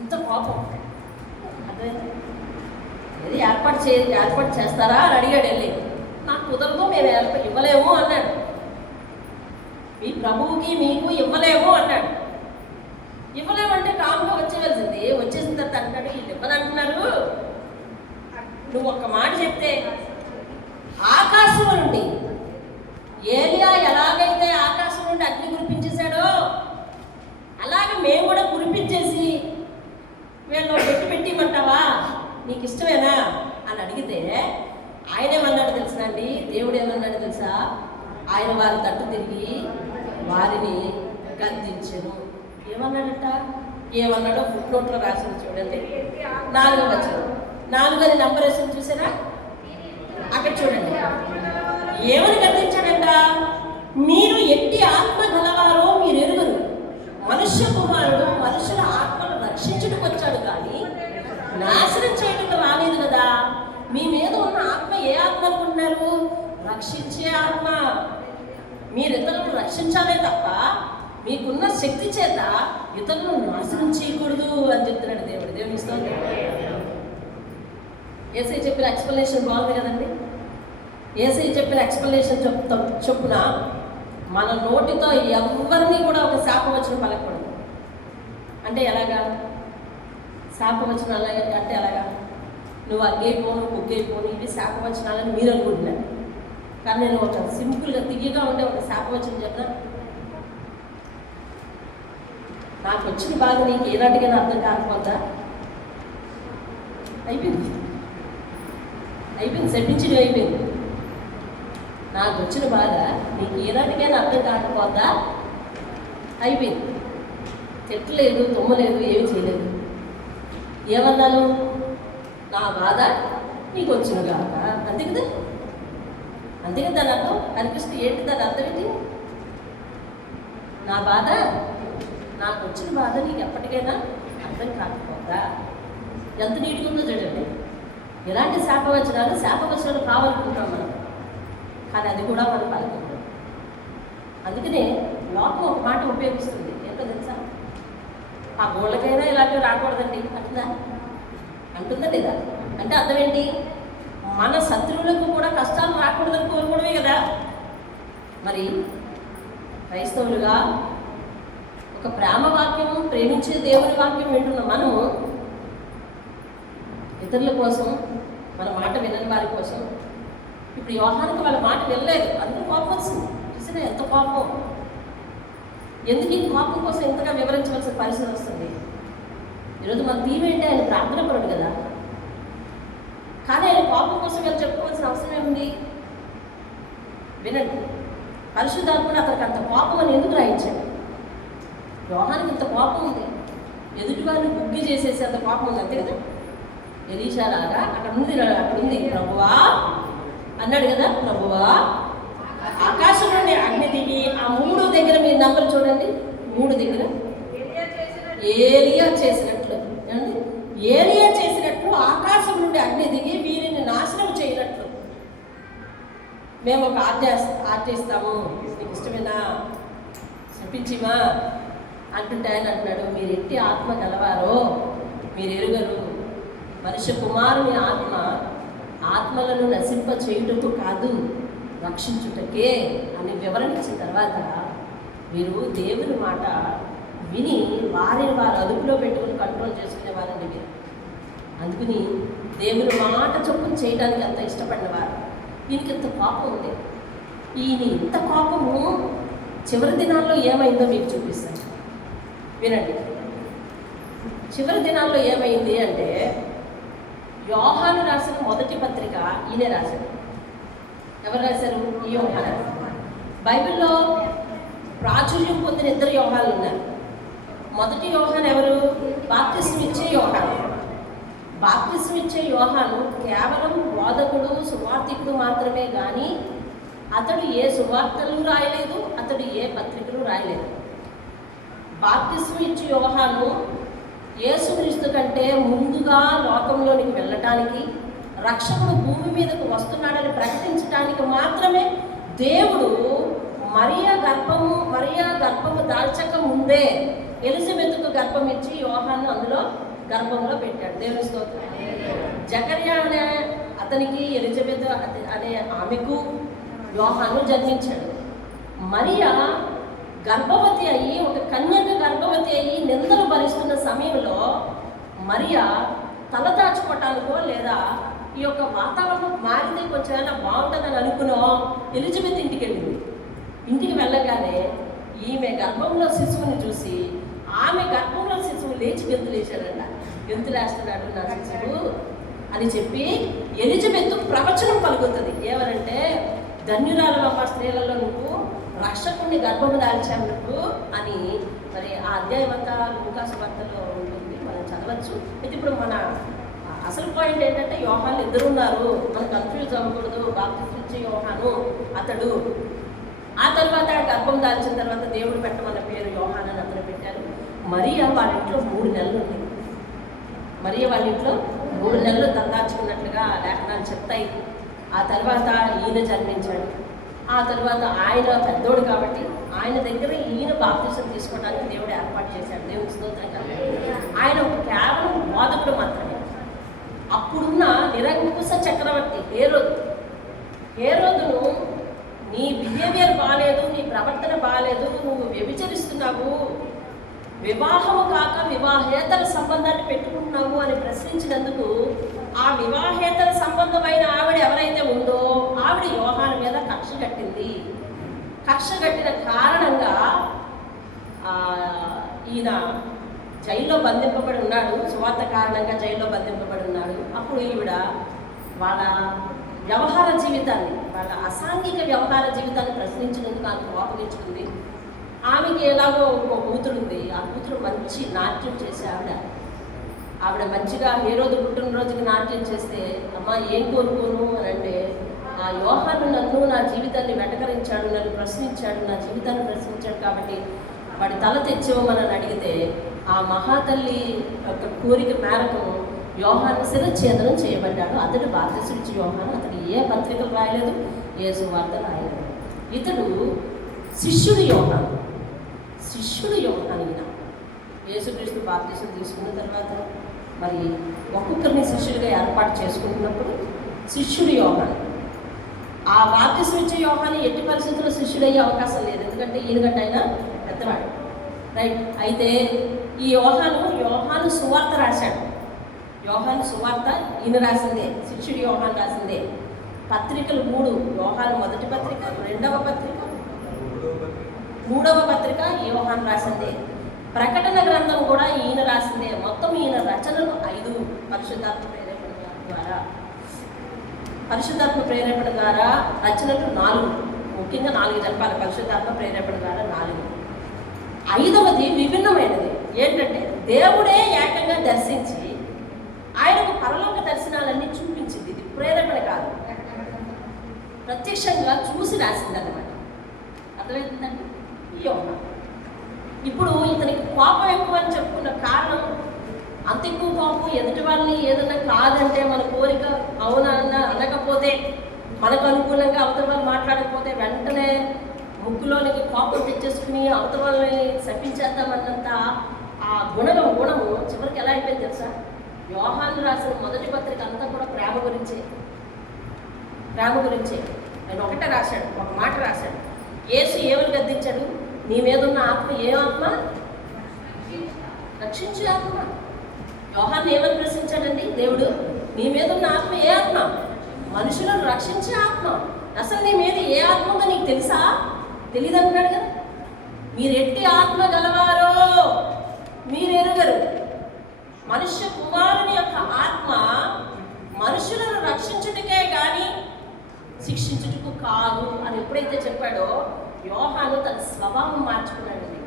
అంత కోపం. అదే ఏది ఏర్పాటు చేస్తారా అని అడిగాడు. వెళ్ళి, నాకు కుదరదు, మేము ఇవ్వలేము అన్నాడు. మీ ప్రభువుకి మీకు ఇవ్వలేము అన్నాడు. ఇవ్వలేమంటే కామ్గా వచ్చేవలసింది. వచ్చేసిన తర్వాత అంటాడు, వీళ్ళు ఇవ్వనంటున్నారు, నువ్వు ఒక్క మాట చెప్తే ఆకాశం నుండి ఏలియా ఎలాగైతే ఆకాశం నుండి అగ్ని కురిపించేశాడో అలాగే మేము కూడా కురిపించేసి వీళ్ళు పెట్టిమంటావా, నీకు ఇష్టమేనా అని అడిగితే ఆయన ఏమన్నాడు తెలుసా అండి? దేవుడు ఏమన్నాడు తెలుసా? ఆయన వారి తట్టు తిరిగి వారిని గద్దించెను. ఏమన్నాడో ఫుట్ నోట్లో రాసింది చూడండి. 4వ వచనం, 4 అని నంబర్ వేసింది చూసారా? అక్కడ చూడండి, ఏమని గద్దించాడంట? మీరు ఎట్టి ఆత్మ గలవారో మీరు ఎరుగరు, మనుష్య కుమారుడు మనుషుల ఆత్మను రక్షించుటకు వచ్చాడు కానీ నాశనం చేయడం రాలేదు కదా. మీ మీద ఉన్న ఆత్మ ఏ ఆత్మ అనుకుంటున్నారు? రక్షించే ఆత్మ. మీరు ఇతరులను రక్షించాలే తప్ప మీకున్న శక్తి చేత ఇతరులను నాశనం చేయకూడదు అని చెప్తున్నాడు దేవుడు. దేవుని స్తోత్రం. యేసయ్య చెప్పిన ఎక్స్ప్లెనేషన్ బాగుంది కదండి. యేసయ్య చెప్పిన ఎక్స్ప్లెనేషన్ చొప్పున మన నోటితో ఎవరిని కూడా ఒక శాపవచనం పలకూడదు. అంటే ఎలాగా శాపవచనం అలాగే అంటే ఎలాగా? నువ్వు అగ్గైపోను ముగ్గైపోను ఇవి శాపవచనాలని మీరు అనుకుంటున్నారు. కానీ నేను ఒక సింపుల్గా తియ్యగా ఉండే ఒక శాపవచనం చెప్తా. నాకు వచ్చిన బాధ నీకు ఏనాటికైనా అర్థం కాకపోతా? అయిపోయింది శపించడం అయిపోయింది. నాకు వచ్చిన బాధ నీకు ఏనాటికైనా అర్థం కాకపోతా? అయిపోయింది. చెట్లేదు, తుమ్మలేదు, ఏమి చేయలేదు. ఏమన్నాను? నా బాధ నీకు వచ్చిన కాక. అంతే కదా దాని అర్థం. కనిపిస్తే ఏంటి దాని అర్థం ఏంటి? నా బాధ, నాకు వచ్చిన బాధ నీకు ఎప్పటికైనా అర్థం కాకపోతా. ఎంత నీట్గా ఉందో చూడండి. ఎలాంటి శాపవచనాలు కావాలనుకుంటాం మనం, కానీ అది కూడా మనం పలుకుంటాం. అందుకనే లోకం ఒక మాట ఉపయోగిస్తుంది. ఏంటో తెలుసా? ఆ గోళ్ళకైనా ఇలాంటివి రాకూడదండి అంటుందా లేదా? అంటే అర్థం ఏంటి? మన శత్రువులకు కూడా కష్టాలు రాకూడదని కోరుకోవడమే కదా. మరి క్రైస్తవులుగా ఒక ప్రేమ వాక్యము, ప్రేమించే దేవుని వాక్యం వింటున్న మనము ఇతరుల కోసం, మన మాట వినని వారి కోసం, ఇప్పుడు యోహానికి వాళ్ళ మాట వినలేదు, అందరూ కోపం వచ్చింది. చూసినా ఎంత కోపం! ఎందుకు ఈ కోపం కోసం ఎంతగా వివరించవలసిన పరిస్థితి వస్తుంది? ఈరోజు మన థీమ్ ఏంటి? ఆయన ప్రార్థన పరుడు కదా. కానీ ఆయన కోపం కోసం వీళ్ళు చెప్పుకోవాల్సిన అవసరం ఏముంది? వినండి. పరిశుద్ధాత్ముడు అతనికి అంత కోపం అని ఎందుకు రాయించాడు? యోహానికి ఇంత కోపం ఉంది, ఎదుటి వారిని బుగ్గి చేసేసి అంత కోపం ఉంది. అంతే కదా. ఎలీషా లాగా అక్కడ ఉంది ప్రభువా అన్నాడు కదా. ప్రభువా, ఆకాశం నుండి అగ్ని దిగి ఆ 3 దగ్గర మీరు నంబర్ చూడండి. 3 దగ్గర ఏలియా చేసినట్లు ఆకాశం నుండి అగ్ని దిగి వీరిని నాశనం చేయనట్లు మేము ఒక ఆర్టిస్తాము, నీకు ఇష్టమేనా, శపించిమా అంటుంటే ఆయన అంటున్నాడు, మీరు ఎట్టి ఆత్మ గలవారో మీరు ఎరుగరు. మనుష్య కుమారుని ఆత్మలను నశింప చేయుటకు కాదు, రక్షించుటకే అని వివరించిన తర్వాత మీరు దేవుని మాట విని వారిని వారు అదుపులో పెట్టుకుని కంట్రోల్ చేసుకునే వారండి మీరు. అందుకని దేవుని మాట చొప్పున చేయడానికి అంత ఇష్టపడినవారు. ఈయనకి ఇంత కోపం ఉంది. ఈయన ఇంత కోపము చివరి దినాల్లో ఏమైందో మీకు చూపిస్తాను, వినండి. చివరి దినాల్లో ఏమైంది అంటే, యోహాను రాసిన మొదటి పత్రిక ఈయనే రాశారు. ఎవరు రాశారు? ఈ యోహాను. బైబిల్లో ప్రాచుర్యం పొందిన 2 యోహాన్లు ఉన్నారు. మొదటి యోహాను ఎవరు? బాప్తిస్మం ఇచ్చే యోహాను. బాప్తిస్మం ఇచ్చే యోహాను కేవలం బోధకుడు, సువార్తికుడు మాత్రమే, కానీ అతడు ఏ సువార్తలు రాయలేదు, అతడు ఏ పత్రికలు రాయలేదు. బాప్తిస్మం ఇచ్చే యోహాను యేసుక్రీస్తు కంటే ముందుగా లోకంలోనికి వెళ్ళటానికి, రక్షకుడు భూమి మీదకు వస్తున్నాడని ప్రకటించడానికి మాత్రమే దేవుడు మరియా గర్భము దాల్చక ముందే ఎలిజబెత్కు గర్భం ఇచ్చి యోహాను అందులో గర్భంలో పెట్టాడు. దేవుని స్తోత్రం. జకర్యా అనే అతనికి, ఎలిజబెత్ అనే ఆమెకు యోహాను జన్మించాడు. మరియా గర్భవతి అయ్యి, ఒక కన్యక గర్భవతి అయ్యి నిందలు భరిస్తున్న సమయంలో మరియా తలదాచుకోవటానికో లేదా ఈ యొక్క వాతావరణం మారితే కొంచెం ఏమైనా బాగుంటుందని అనుకునో ఎలిజబెత్ ఇంటికి వెళ్ళింది. ఇంటికి వెళ్ళగానే ఈమె గర్భంలో శిశువుని చూసి, ఆమె గర్భంలో శిశువు లేచి గెంతులేశాడంట. గెంతులేస్తున్నాడు నా శిశువు అని చెప్పి ఎలిజబెత్ ప్రవచనం పలుకుతుంది. ఏమనంటే, ధన్యురాలు అమ్మ స్త్రీలలో నువ్వు రక్షకుడిని గర్భము దాల్చావు నువ్వు అని. మరి ఆ అధ్యాయం అంతా లూకాసు వార్తలో ఉంటుంది, మనం చదవచ్చు. అయితే ఇప్పుడు మన అసలు పాయింట్ ఏంటంటే, యోహాను 2 ఉన్నారు, మనం కన్ఫ్యూజ్ అవ్వకూడదు. బాప్తిస్మం ఇచ్చే యోహాను అతడు. ఆ తర్వాత గర్భం దాల్చిన తర్వాత దేవుడు పెట్టమన్న పేరు యోహాను అని అతను పెట్టారు. మరియా వాళ్ళ ఇంట్లో 3 నెలలు ఉంది. మరియా వాళ్ళ ఇంట్లో 3 నెలలు తలదాచుకున్నట్లుగా లేఖనాలు చెప్తాయి. ఆ తర్వాత ఈయన జన్మించాడు. ఆ తర్వాత ఆయన పెద్దోడు కాబట్టి ఆయన దగ్గర ఈయన బాప్తిసం తీసుకోవడానికి దేవుడు ఏర్పాటు చేశాడు. దేవుని స్తోత్రం. ఆయన కేవలం బోధకుడు మాత్రమే. అప్పుడున్న నిరంకుశ చక్రవర్తి హేరోదును నీ బిహేవియర్ బాగాలేదు, నీ ప్రవర్తన బాగాలేదు, నువ్వు వ్యభిచరిస్తున్నావు, వివాహము కాక వివాహేతర సంబంధాన్ని పెట్టుకుంటున్నావు అని ప్రశ్నించినందుకు ఆ వివాహేతర సంబంధమైన ఆవిడ ఎవరైతే ఉందో ఆవిడ యోహాను మీద కక్ష కట్టింది. కక్ష కట్టిన కారణంగా ఈయన జైల్లో బంధింపబడి ఉన్నాడు. సువార్త కారణంగా జైల్లో బంధింపబడి ఉన్నాడు. అప్పుడు ఈవిడ వాళ్ళ వ్యవహార జీవితాన్ని, వాళ్ళ అసాంఘిక వ్యవహార జీవితాన్ని ప్రశ్నించినందుకు ఆమె కోపగించుకుంది. ఆమెకి ఎలాగో ఒక కూతురు ఉంది. ఆ కూతురు మంచి నాట్యం చేసే ఆవిడ మంచిగా హేరోదు పుట్టినరోజుకి నాట్యం చేస్తే, అమ్మ ఏం కోరుకోను అని అంటే, ఆ యోహాను నన్ను, నా జీవితాన్ని వెటకరించాడు, నన్ను ప్రశ్నించాడు, నా జీవితాన్ని ప్రశ్నించాడు కాబట్టి వాడి తల తెచ్చివ్వమని అడిగితే ఆ మహాతల్లి యొక్క కోరిక మేరకు యోహాను శిరఛేదనం చేయబడ్డాడు. అతడు బాప్తిస్మిచ్చి యోహాను. అతడు ఏ పత్రికలు రాయలేదు, ఏ సువార్త రాయలేదు. ఇతడు శిష్యుడు యోహాను. ఈయన యేసుక్రీస్తు బాప్తిసం తీసుకున్న తర్వాత మరి ఒక్కొక్కరిని శిష్యుడిగా ఏర్పాటు చేసుకుంటున్నప్పుడు శిష్యుడు యోహాను. ఆ బాప్తిసం ఇచ్చే యోహాను ఎట్టి పరిస్థితుల్లో శిష్యుడయ్యే అవకాశం లేదు, ఎందుకంటే ఈయనగంట ఆయన పెద్దవాడు, రైట్. అయితే ఈ యోహాను సువార్త రాశాడు. యోహాను సువార్త ఈయన రాసిందే, శిష్యుడు యోహాను రాసిందే. పత్రికలు 3, యోహాను మొదటి పత్రిక, 2వ పత్రిక, 3వ పత్రిక యోహాను రాసిందే. ప్రకటన గ్రంథం కూడా ఈయన రాసిందే. మొత్తం ఈయన రచనలు 5 పరిశుద్ధాత్మ ప్రేరేపణ ద్వారా రచనలు 4, ముఖ్యంగా 4 చెప్పాలి. పరిశుద్ధాత్మ ప్రేరేపణ ద్వారా 4. 5వది విభిన్నమైనది. ఏంటంటే దేవుడే ఏకంగా దర్శించి ఆయనకు పరలోక దర్శనాలన్నీ చూపించింది. ఇది ప్రేరేపణ కాదు, ప్రత్యక్షంగా చూసి రాసింది అన్నమాట. అర్థమవుతుందండి? ఈ యోహాను ఇప్పుడు ఇతనికి కోపం ఎక్కువ అని చెప్పుకున్న కారణం, అంత ఎక్కువ కోపం ఎదుటి వాళ్ళని ఏదన్నా కాదంటే మన కోరిక అవునన్నా అనకపోతే, మనకు అనుకూలంగా అవతల వాళ్ళు మాట్లాడకపోతే వెంటనే ముక్కులోనికి కోపం తెచ్చేసుకుని అవతల వాళ్ళని శపించేద్దామన్నంత ఆ గుణము చివరికి ఎలా అయిపోయింది తెలుసా? యోహాను రాసిన మొదటి పత్రిక అంతా కూడా ప్రేమ గురించే. ఆయన ఒకటే రాశాడు, ఒక మాట రాశాడు. యేసు ఏమని గద్దించాడు? నీ మీద ఉన్న ఆత్మ ఏ ఆత్మ? రక్షించే ఆత్మ. యోహాను ఏమని ప్రశ్నించాడండి దేవుడు? నీ మీద ఉన్న ఆత్మ ఏ ఆత్మ? మనుషులను రక్షించే ఆత్మ. అసలు నీ మీద ఏ ఆత్మ ఉందో నీకు తెలుసా? తెలియదు అంటున్నాడు కదా. మీరు ఎట్టి ఆత్మ గలవారో మీరు ఎరుగరు. మనుష్య కుమారుని యొక్క ఆత్మ మనుషులను రక్షించుటకే కానీ శిక్షించుటకు కాదు అని ఎప్పుడైతే చెప్పాడో యోహాను తన స్వభావం మార్చుకున్నాడండి.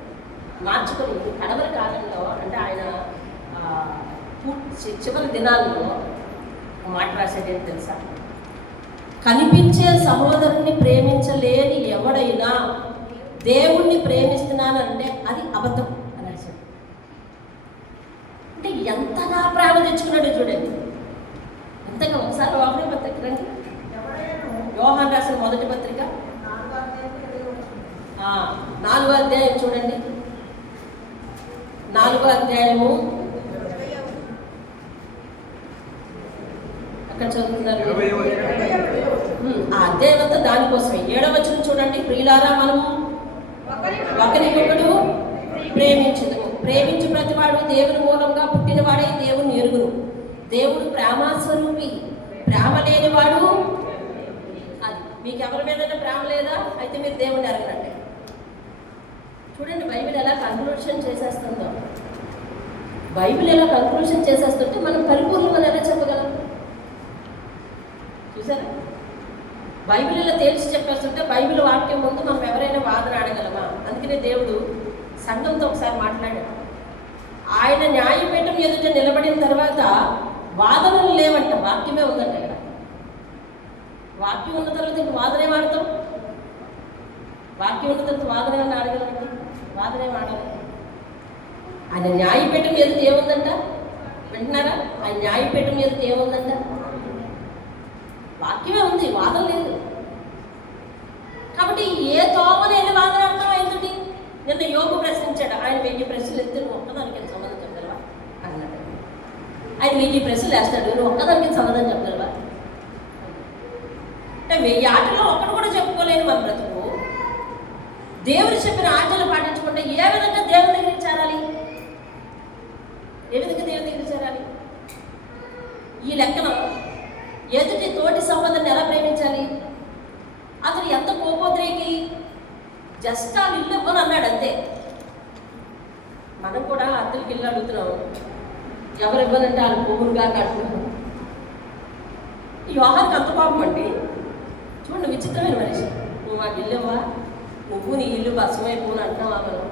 మార్చుకొని కడవరి కాలంలో, అంటే ఆయన చివరి దినాల్లో మాట రాసేది ఏంటి తెలుసా? కనిపించే సహోదరుని ప్రేమించలేని ఎవడైనా దేవుణ్ణి ప్రేమిస్తున్నానంటే అది అబద్ధం అని రాశాడు. అంటే ఎంతగా ప్రేమ తెచ్చుకున్నాడు చూడండి, ఎంతగా. ఒకసారి ఒకరి పత్రిక రండి, యోహాను రాసిన మొదటి పత్రిక 4వ అధ్యాయం చూడండి. 4వ అధ్యాయము అక్కడ చదువుతున్నారు. ఆ అధ్యాయం అంతా దానికోసమే. 7వ వచనం చూడండి. ప్రియులారా, మనము ఒకరికొకడు ప్రేమించు ప్రతివాడు దేవుని మూలంగా పుట్టినవాడై దేవుని ఎరుగును. దేవుడు ప్రేమస్వరూపి, ప్రేమ లేనివాడు. అది మీకు ఎవరి మీద ప్రేమ లేదా అయితే మీరు దేవుని ఎరగనంటే. చూడండి బైబిల్ ఎలా కన్క్లూషన్ చేసేస్తుందో. బైబిల్ ఎలా కన్క్లూషన్ చేసేస్తుంటే మనం పరిపూర్ణమని ఎలా చెప్పగలం? చూసారా? బైబిల్ ఇలా తేల్చి చెప్పేస్తుంటే బైబిల్ వాక్యం ముందు మనం ఎవరైనా వాదన ఆడగలమా? అందుకనే దేవుడు సంఘంతో ఒకసారి మాట్లాడాడు. ఆయన న్యాయపీఠం ఎదుట నిలబడిన తర్వాత వాదనలు లేవంట, వాక్యమే ఉందంట. ఇక్కడ వాక్యం ఉన్న తర్వాత ఇంక వాదనే వాడతాం. వాక్యం ఉన్న తర్వాత వాదన ఏమన్నా ఆడగలండి? వాదనే ఆడాలి. ఆయన న్యాయపీఠం ఎదుట ఏముందంట? వింటున్నారా? ఆయన న్యాయపీఠం ఎదుట ఏముందంట? వాక్యమే ఉంది, వాదన లేదు. కాబట్టి ఏ తోమనేది వాదన అర్థమైందండి. నిన్న యోగు ప్రశ్నించాడు, ఆయన 1000 ప్రశ్నలు ఎత్తే ఒక్కదానికి సంబంధం చెప్పగలవా అన్నాడు. ఆయన నీకు ఈ ప్రశ్నలు వేస్తాడు, నువ్వు ఒక్కదానికి సమాధానం చెప్పగలవా? అంటే 1000 ఆటలో ఒక్కడు కూడా చెప్పుకోలేని మన బ్రతుకు దేవుడు చెప్పిన ఆజ్ఞలు పాటించకుండా ఏ విధంగా దేవుని దగ్గరికి చేరాలి? ఏ విధంగా దేవుని దగ్గరికి చేరాలి? ఈ లెక్కన ఎదుటి తోటి సంబంధాన్ని ఎలా ప్రేమించాలి? అతను ఎంత కోపోద్రేకి జస్ట్ ఆ ఇల్లు ఇవ్వని అన్నాడు అంతే. మనం కూడా అద్దెలకి ఇల్లు అడుగుతున్నాం, ఎవరు ఇవ్వనంటే వాళ్ళు పువ్వులుగా కట్టుకున్నాం. ఈ యోహానికి అంత పాపం అండి. చూడండి, విచిత్రమైన మనిషి. నువ్వు మాకు ఇల్లు ఇవ్వా, నువ్వు నీ ఇల్లు భస్మైపోను అంటున్నావా మనం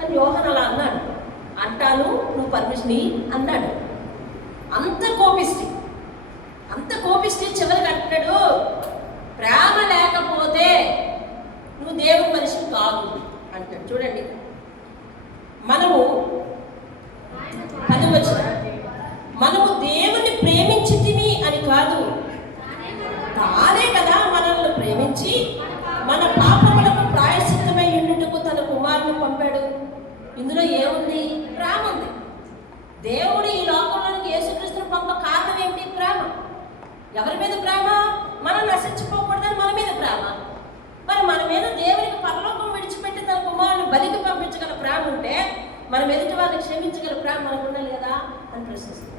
అని యోహాన్ అలా అన్నాడు. అంటాను, నువ్వు పర్మిషన్ అన్నాడు. అంత కోపిష్టి చివరికి అంటాడు, ప్రేమ లేకపోతే నువ్వు దేవుని మనిషి కాదు అంటాడు. చూడండి, మనము మనము దేవుణ్ణి ప్రేమించితిమి అని కాదు, తానే కదా మనల్ని ప్రేమించి మన పాపములకు ప్రాయశ్చిత్తమై ఉండుటకు తన కుమారుని పంపాడు. ఇందులో ఏముంది? ప్రేమ ఉంది. దేవుడు ఈ లోకంలోనికి యేసుక్రీస్తుని పంప కారణం ఏంటి? ప్రేమ. ఎవరి మీద ప్రేమ? మనం నశించిపోకూడదని మన మీద ప్రేమ. మరి మన మీద దేవునికి పరలోకం విడిచిపెట్టి తన కుమారుని బలికి పంపించగల ప్రేమ ఉంటే మనం ఎదుటి వారిని క్షమించగల ప్రేమ మనకు ఉండాలి కదా అని ప్రశ్నిస్తున్నాడు.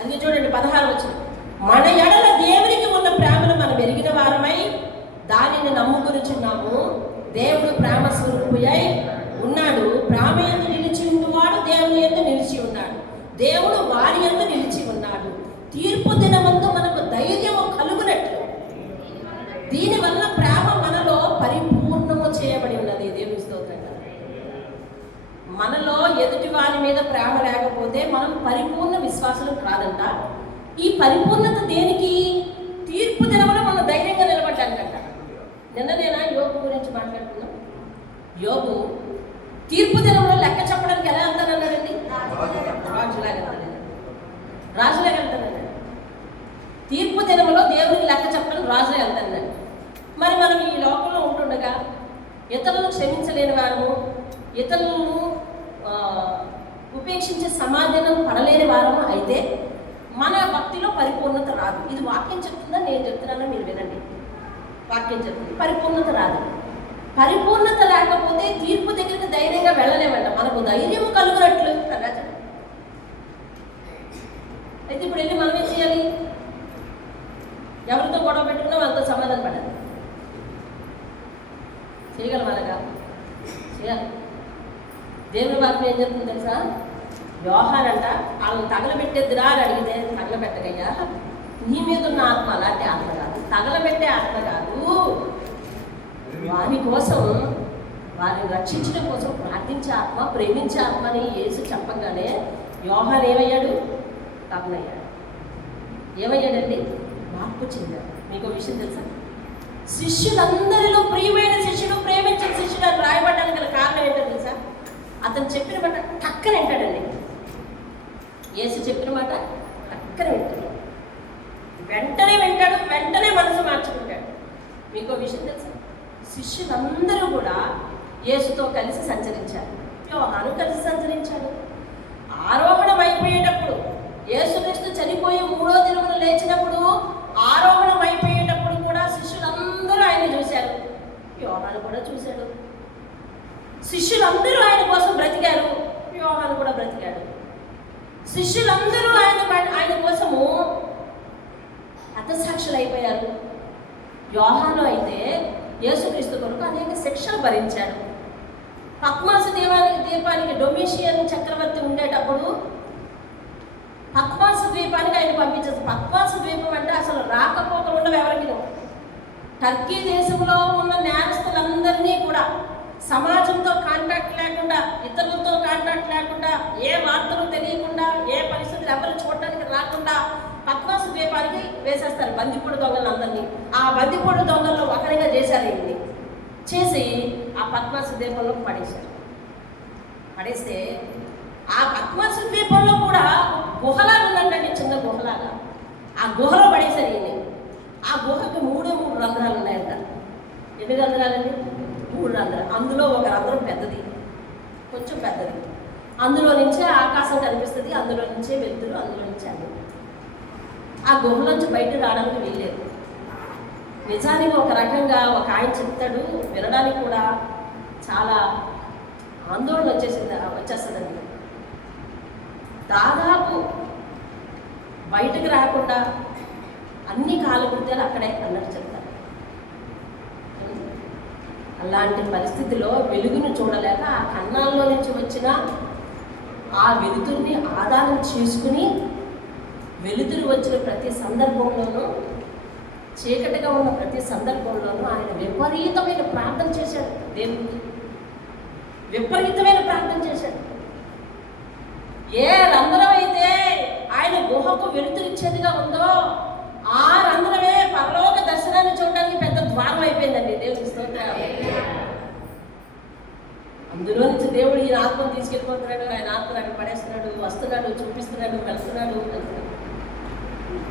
అది చూడండి 16 వచనం, మన ఎడల దేవునికి ఉన్న ప్రేమను మనం ఎరిగిన వారమై దానిని నమ్ముకొనుచున్నాము. దేవుడు ప్రేమ స్వరూపుయై ఉన్నాడు. ప్రేమ యందు నిలిచి ఉన్నవాడు దేవుని యందు నిలిచి ఉన్నాడు, దేవుడు వారి యందు నిలిచి ఉన్నాడు. తీర్పు దినమందు మనకు ధైర్యము కలుగునట్లు దీనివల్ల ప్రేమ మనలో పరిపూర్ణము చేయబడి ఉన్నది. దేవుని స్తోత్రం. మనలో ఎదుటి వారి మీద ప్రేమ లేకపోతే మనం పరిపూర్ణ విశ్వాసులు కాదంట. ఈ పరిపూర్ణత దేనికి? తీర్పు దినములో మనం ధైర్యంగా నిలబడ్డానికంట. నిన్న యోగు గురించి మాట్లాడుతున్నాం. యోగు తీర్పు దినంలో లెక్క చెప్పడానికి ఎలా వెళ్తానన్నాడండి? రాజులాగా వెళ్తానన్నాడు. తీర్పు దినంలో దేవుడికి లెక్క చెప్పడానికి రాజులా వెళ్తానన్నాడు. మరి మనం ఈ లోకంలో ఉంటుండగా ఇతరులను క్షమించలేని వారము, ఇతరులను ఉపేక్షించే సమాధానం పడలేని వారము అయితే మన భక్తిలో పరిపూర్ణత రాదు. ఇది వాక్యం చెప్తుందా నేను చెప్తున్నానో మీరు వినండి. వాక్యం చెప్తుంది, పరిపూర్ణత రాదు. పరిపూర్ణత లేకపోతే తీర్పు దగ్గరికి ధైర్యంగా వెళ్ళలేమంట. మనకు ధైర్యం కలుగునట్లు కదా. అయితే ఇప్పుడు వెళ్ళి మనం ఏం చేయాలి? ఎవరితో గొడవ పెట్టుకున్నా వాళ్ళతో సమాధానం పడాలి. చేయగలం అలాగా? చేయాలి. దేవుని వాక్యం ఏం చెప్తుంది తెలుసా? యోహాన్ అంట వాళ్ళని తగలబెట్టేద్దురా అని అడిగితే, తగలబెట్టగయ్యా, నీ మీద ఉన్న ఆత్మ అలాంటి ఆత్మ కాదు, తగలబెట్టే ఆత్మ కాదు, వారి కోసం, వారిని రక్షించడం కోసం ప్రార్థించే ఆత్మ, ప్రేమించే ఆత్మ అని యేసు చెప్పగానే యోహాన్ ఏమయ్యాడు? తగలయ్యాడు. ఏమయ్యాడండి? మార్పు చెందాడు. మీకు విషయం తెలుసా? శిష్యులందరిలో ప్రియమైన శిష్యుడు, ప్రేమించిన శిష్యుడు అని రాయబడ్డానికి గల కారణం ఏంటో తెలుసా? అతను చెప్పిన మాట టక్కన వింటాడండి. యేసు చెప్పిన మాట టక్కన వింటాడు, వెంటనే వింటాడు, వెంటనే మనసు మార్చుకుంటాడు. మీకు విషయం తెలుసా? శిష్యులందరూ కూడా యేసుతో కలిసి సంచరించారు. యోహాను కలిసి సంచరించాడు. ఆరోహణం అయిపోయేటప్పుడు, యేసుక్రీస్తు చనిపోయి 3వ దినమున లేచినప్పుడు ఆరోహణం అయిపోయేటప్పుడు కూడా శిష్యులందరూ ఆయన చూశారు. యోహాను కూడా చూశాడు. శిష్యులందరూ ఆయన కోసం బ్రతికారు. యోహాను కూడా బ్రతికాడు. శిష్యులందరూ ఆయన కోసము హతసాక్షులు అయిపోయారు. యోహాను అయితే యేసుక్రీస్తు కొరకు అనేక శిక్షలు భరించాడు. పద్మాసు ద్వీపానికి డొమిషియన్ చక్రవర్తి ఉండేటప్పుడు పద్మాసు ద్వీపానికి ఆయన పంపించారు. పద్మాసు ద్వీపం అంటే అసలు రాకపోకలు ఉండవు ఎవరికి. టర్కీ దేశంలో ఉన్న నేరస్తులందరినీ కూడా సమాజంతో కాంటాక్ట్ లేకుండా, ఇతరులతో కాంటాక్ట్ లేకుండా, ఏ వార్తలు తెలియకుండా, ఏ పరిస్థితులు ఎవరు చూడటానికి రాకుండా పద్మాసు ద్వీపానికి వేసేస్తారు బందిపోడు దొంగలందరినీ. ఆ బందిపోడు దొంగలను ఒకరిగా చేశారు. ఇవన్నీ చేసి ఆ పద్మాసు ద్వీపంలో పడేస్తే ఆ పద్మాసు ద్వీపంలో కూడా గుహలాగా ఉందంటే, చిన్న గుహలాగా. ఆ గుహలో పడేశారు ఈయన్ని. ఆ గుహకి 3 రంధ్రాలు ఉన్నాయంట. ఎన్ని రంధ్రాలండి? 3 రంధ్రాలు. అందులో ఒక రంధ్రం పెద్దది, కొంచెం పెద్దది. అందులో నుంచే ఆకాశం కనిపిస్తుంది, అందులో నుంచే వెలుతురు, అందులో నుంచే అన్ని. ఆ గుహలోంచి బయట రావడానికి వీల్లేదు. నిజానికి ఒక రకంగా ఒక ఆయన చెప్తాడు, వినడానికి కూడా చాలా ఆందోళన వచ్చేస్తుందండి. దాదాపు బయటకు రాకుండా అన్ని కాలకృత్యాలు అక్కడే అన్నట్టు చెప్తారు. అలాంటి పరిస్థితిలో వెలుగును చూడలేక ఆ కన్నాల్లో నుంచి వచ్చిన ఆ వెలుతురిని ఆధారం చేసుకుని వెలుతురు వచ్చిన ప్రతి సందర్భంలోనూ, చీకటిగా ఉన్న ప్రతి సందర్భంలోనూ ఆయన విపరీతమైన ప్రార్థన చేశాడు. దేవునికి విపరీతమైన ప్రార్థన చేశాడు. ఏ రంధ్రం అయితే ఆయన గుహకు వెలుతురిచ్చేదిగా ఉందో ఆ రంధ్రమే పరలోక దర్శనాన్ని చూడడానికి పెద్ద ద్వారం అయిపోయిందండి. దేవుని స్తోత్రం. అందులో నుంచి దేవుడు ఈయన ఆత్మను తీసుకెళ్ళిపోతున్నాడు, ఆయన ఆత్మను అక్కడ పడేస్తున్నాడు, వస్తున్నాడు, చూపిస్తున్నాడు, వెళ్తున్నాడు.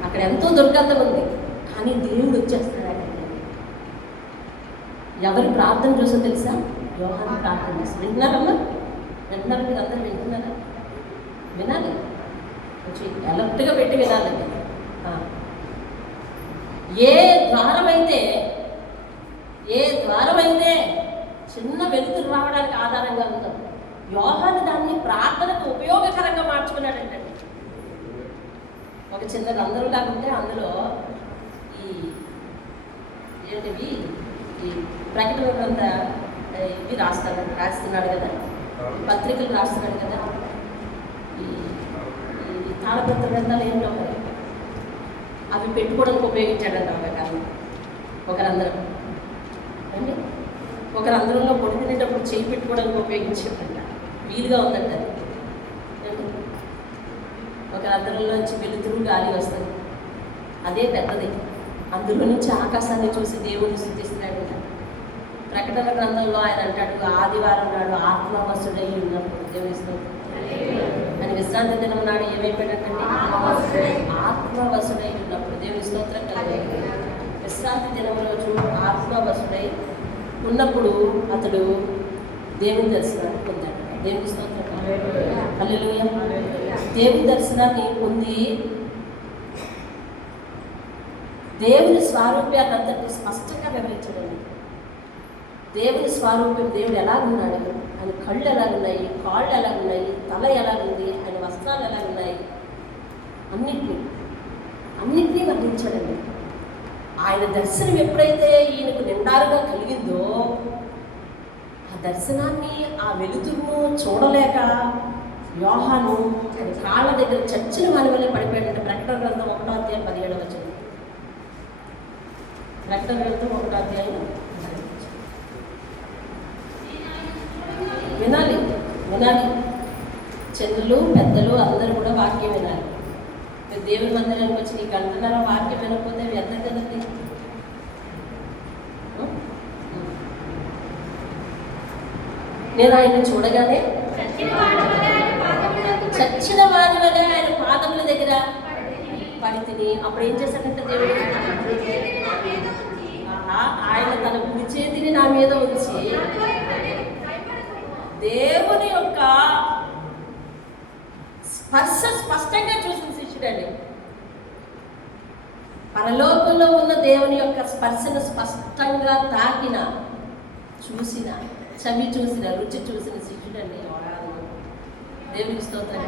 అక్కడ ఎంతో దుర్గంధం ఉంది, కానీ దేవుడు వచ్చేస్తున్నాడు. ఎవరి ప్రార్థన చూసో తెలుసా? యోహాను ప్రార్థన చేస్తాడు. వింటున్నారమ్మా? వింటున్నారు? మీరు అందరూ వింటున్నారా? వినాలి, కొంచెం అలర్ట్గా పెట్టి వినాలండి. ఏ ద్వారమైతే చిన్న వెలుతురు రావడానికి ఆధారంగా ఉందో యోహాను దాన్ని ప్రార్థనకు ఉపయోగకరంగా మార్చుకున్నాడంటే. ఒక చిన్న రంధ్రం లాగుంటే అందులో ఈ ప్రకటన గ్రంథ ఇవి రాస్తున్నాడు కదా, పత్రికలు రాస్తున్నాడు కదా, ఈ తాళపత్ర గ్రంథాలు ఏంటో మరి అవి పెట్టుకోవడానికి ఉపయోగించాడంట ఒక రంధ్రం అండి. ఒక రంధ్రంలో పొడి తినేటప్పుడు చేయి పెట్టుకోవడానికి ఉపయోగించాడంట, వీలుగా ఉందంట. ఒక రంధ్రంలోంచి వెలుతురు గాలి వస్తుంది, అదే పెద్దది. అందులో నుంచి ఆకాశాన్ని చూసి దేవుడిని స్తుతిస్తున్నాడంట. ప్రకటన గ్రంథంలో ఆయన అంటాడు, ఆదివారం నాడు ఆత్మవశుడై ఉన్నప్పుడు దేవుని అని విశ్రాంతి దినం నాడు ఏమైపోయాడంటే ఆత్మవశుడై ఉన్నప్పుడు దేవుని స్తోత్రం కలిగి విశ్రాంతి దినం రోజు ఆత్మవశుడై ఉన్నప్పుడు అతడు దేవుని దర్శనాన్ని పొందాడు. దేవుని స్తోత్రం. హల్లెలూయా. దేవుని దర్శనాన్ని పొంది దేవుని స్వారూప్యాన్ని అంతటి స్పష్టంగా వివరించడండి. దేవుని స్వరూపం, దేవుడు ఎలాగున్నాడు, ఆయన కళ్ళు ఎలాగున్నాయి, కాళ్ళు ఎలాగున్నాయి, తల ఎలాగుంది, ఆయన వస్త్రాలు ఎలాగున్నాయి, అన్నిటినీ వర్ణించాడండి. ఆయన దర్శనం ఎప్పుడైతే ఈయనకు నిండారుగా కలిగిందో ఆ దర్శనాన్ని, ఆ వెలుతురును చూడలేక యోహాను కాళ్ళ దగ్గర చచ్చిన వారి వల్లే పడిపోయాడంటే. ప్రకటన గ్రంథం 1వ అధ్యాయం 17వ వచనం. ప్రకటన గ్రంథం 1వ అధ్యాయం వినాలి. చిన్నలు పెద్దలు అందరూ కూడా వాక్యం వినాలి. మీరు దేవుని మందిరానికి వచ్చి నీ గంటన్నర వాక్యం వినకపోతే వ్యర్థం కదండి. నేను ఆయన చూడగానే చచ్చిన వారిలోనే ఆయన పాదముల దగ్గర పడి తిని అప్పుడు ఏం చేశాడంటే దేవుడు ఆయన తన కుడి చేతిని నా మీద ఉంచి దేవుని యొక్క స్పర్శ స్పష్టంగా చూసిన శిష్యుడండి. పరలోకంలో ఉన్న దేవుని యొక్క స్పర్శను స్పష్టంగా తాకిన, చూసిన, చవి చూసిన, రుచి చూసిన శిష్యుడండి. దేవునికి స్తోత్రం.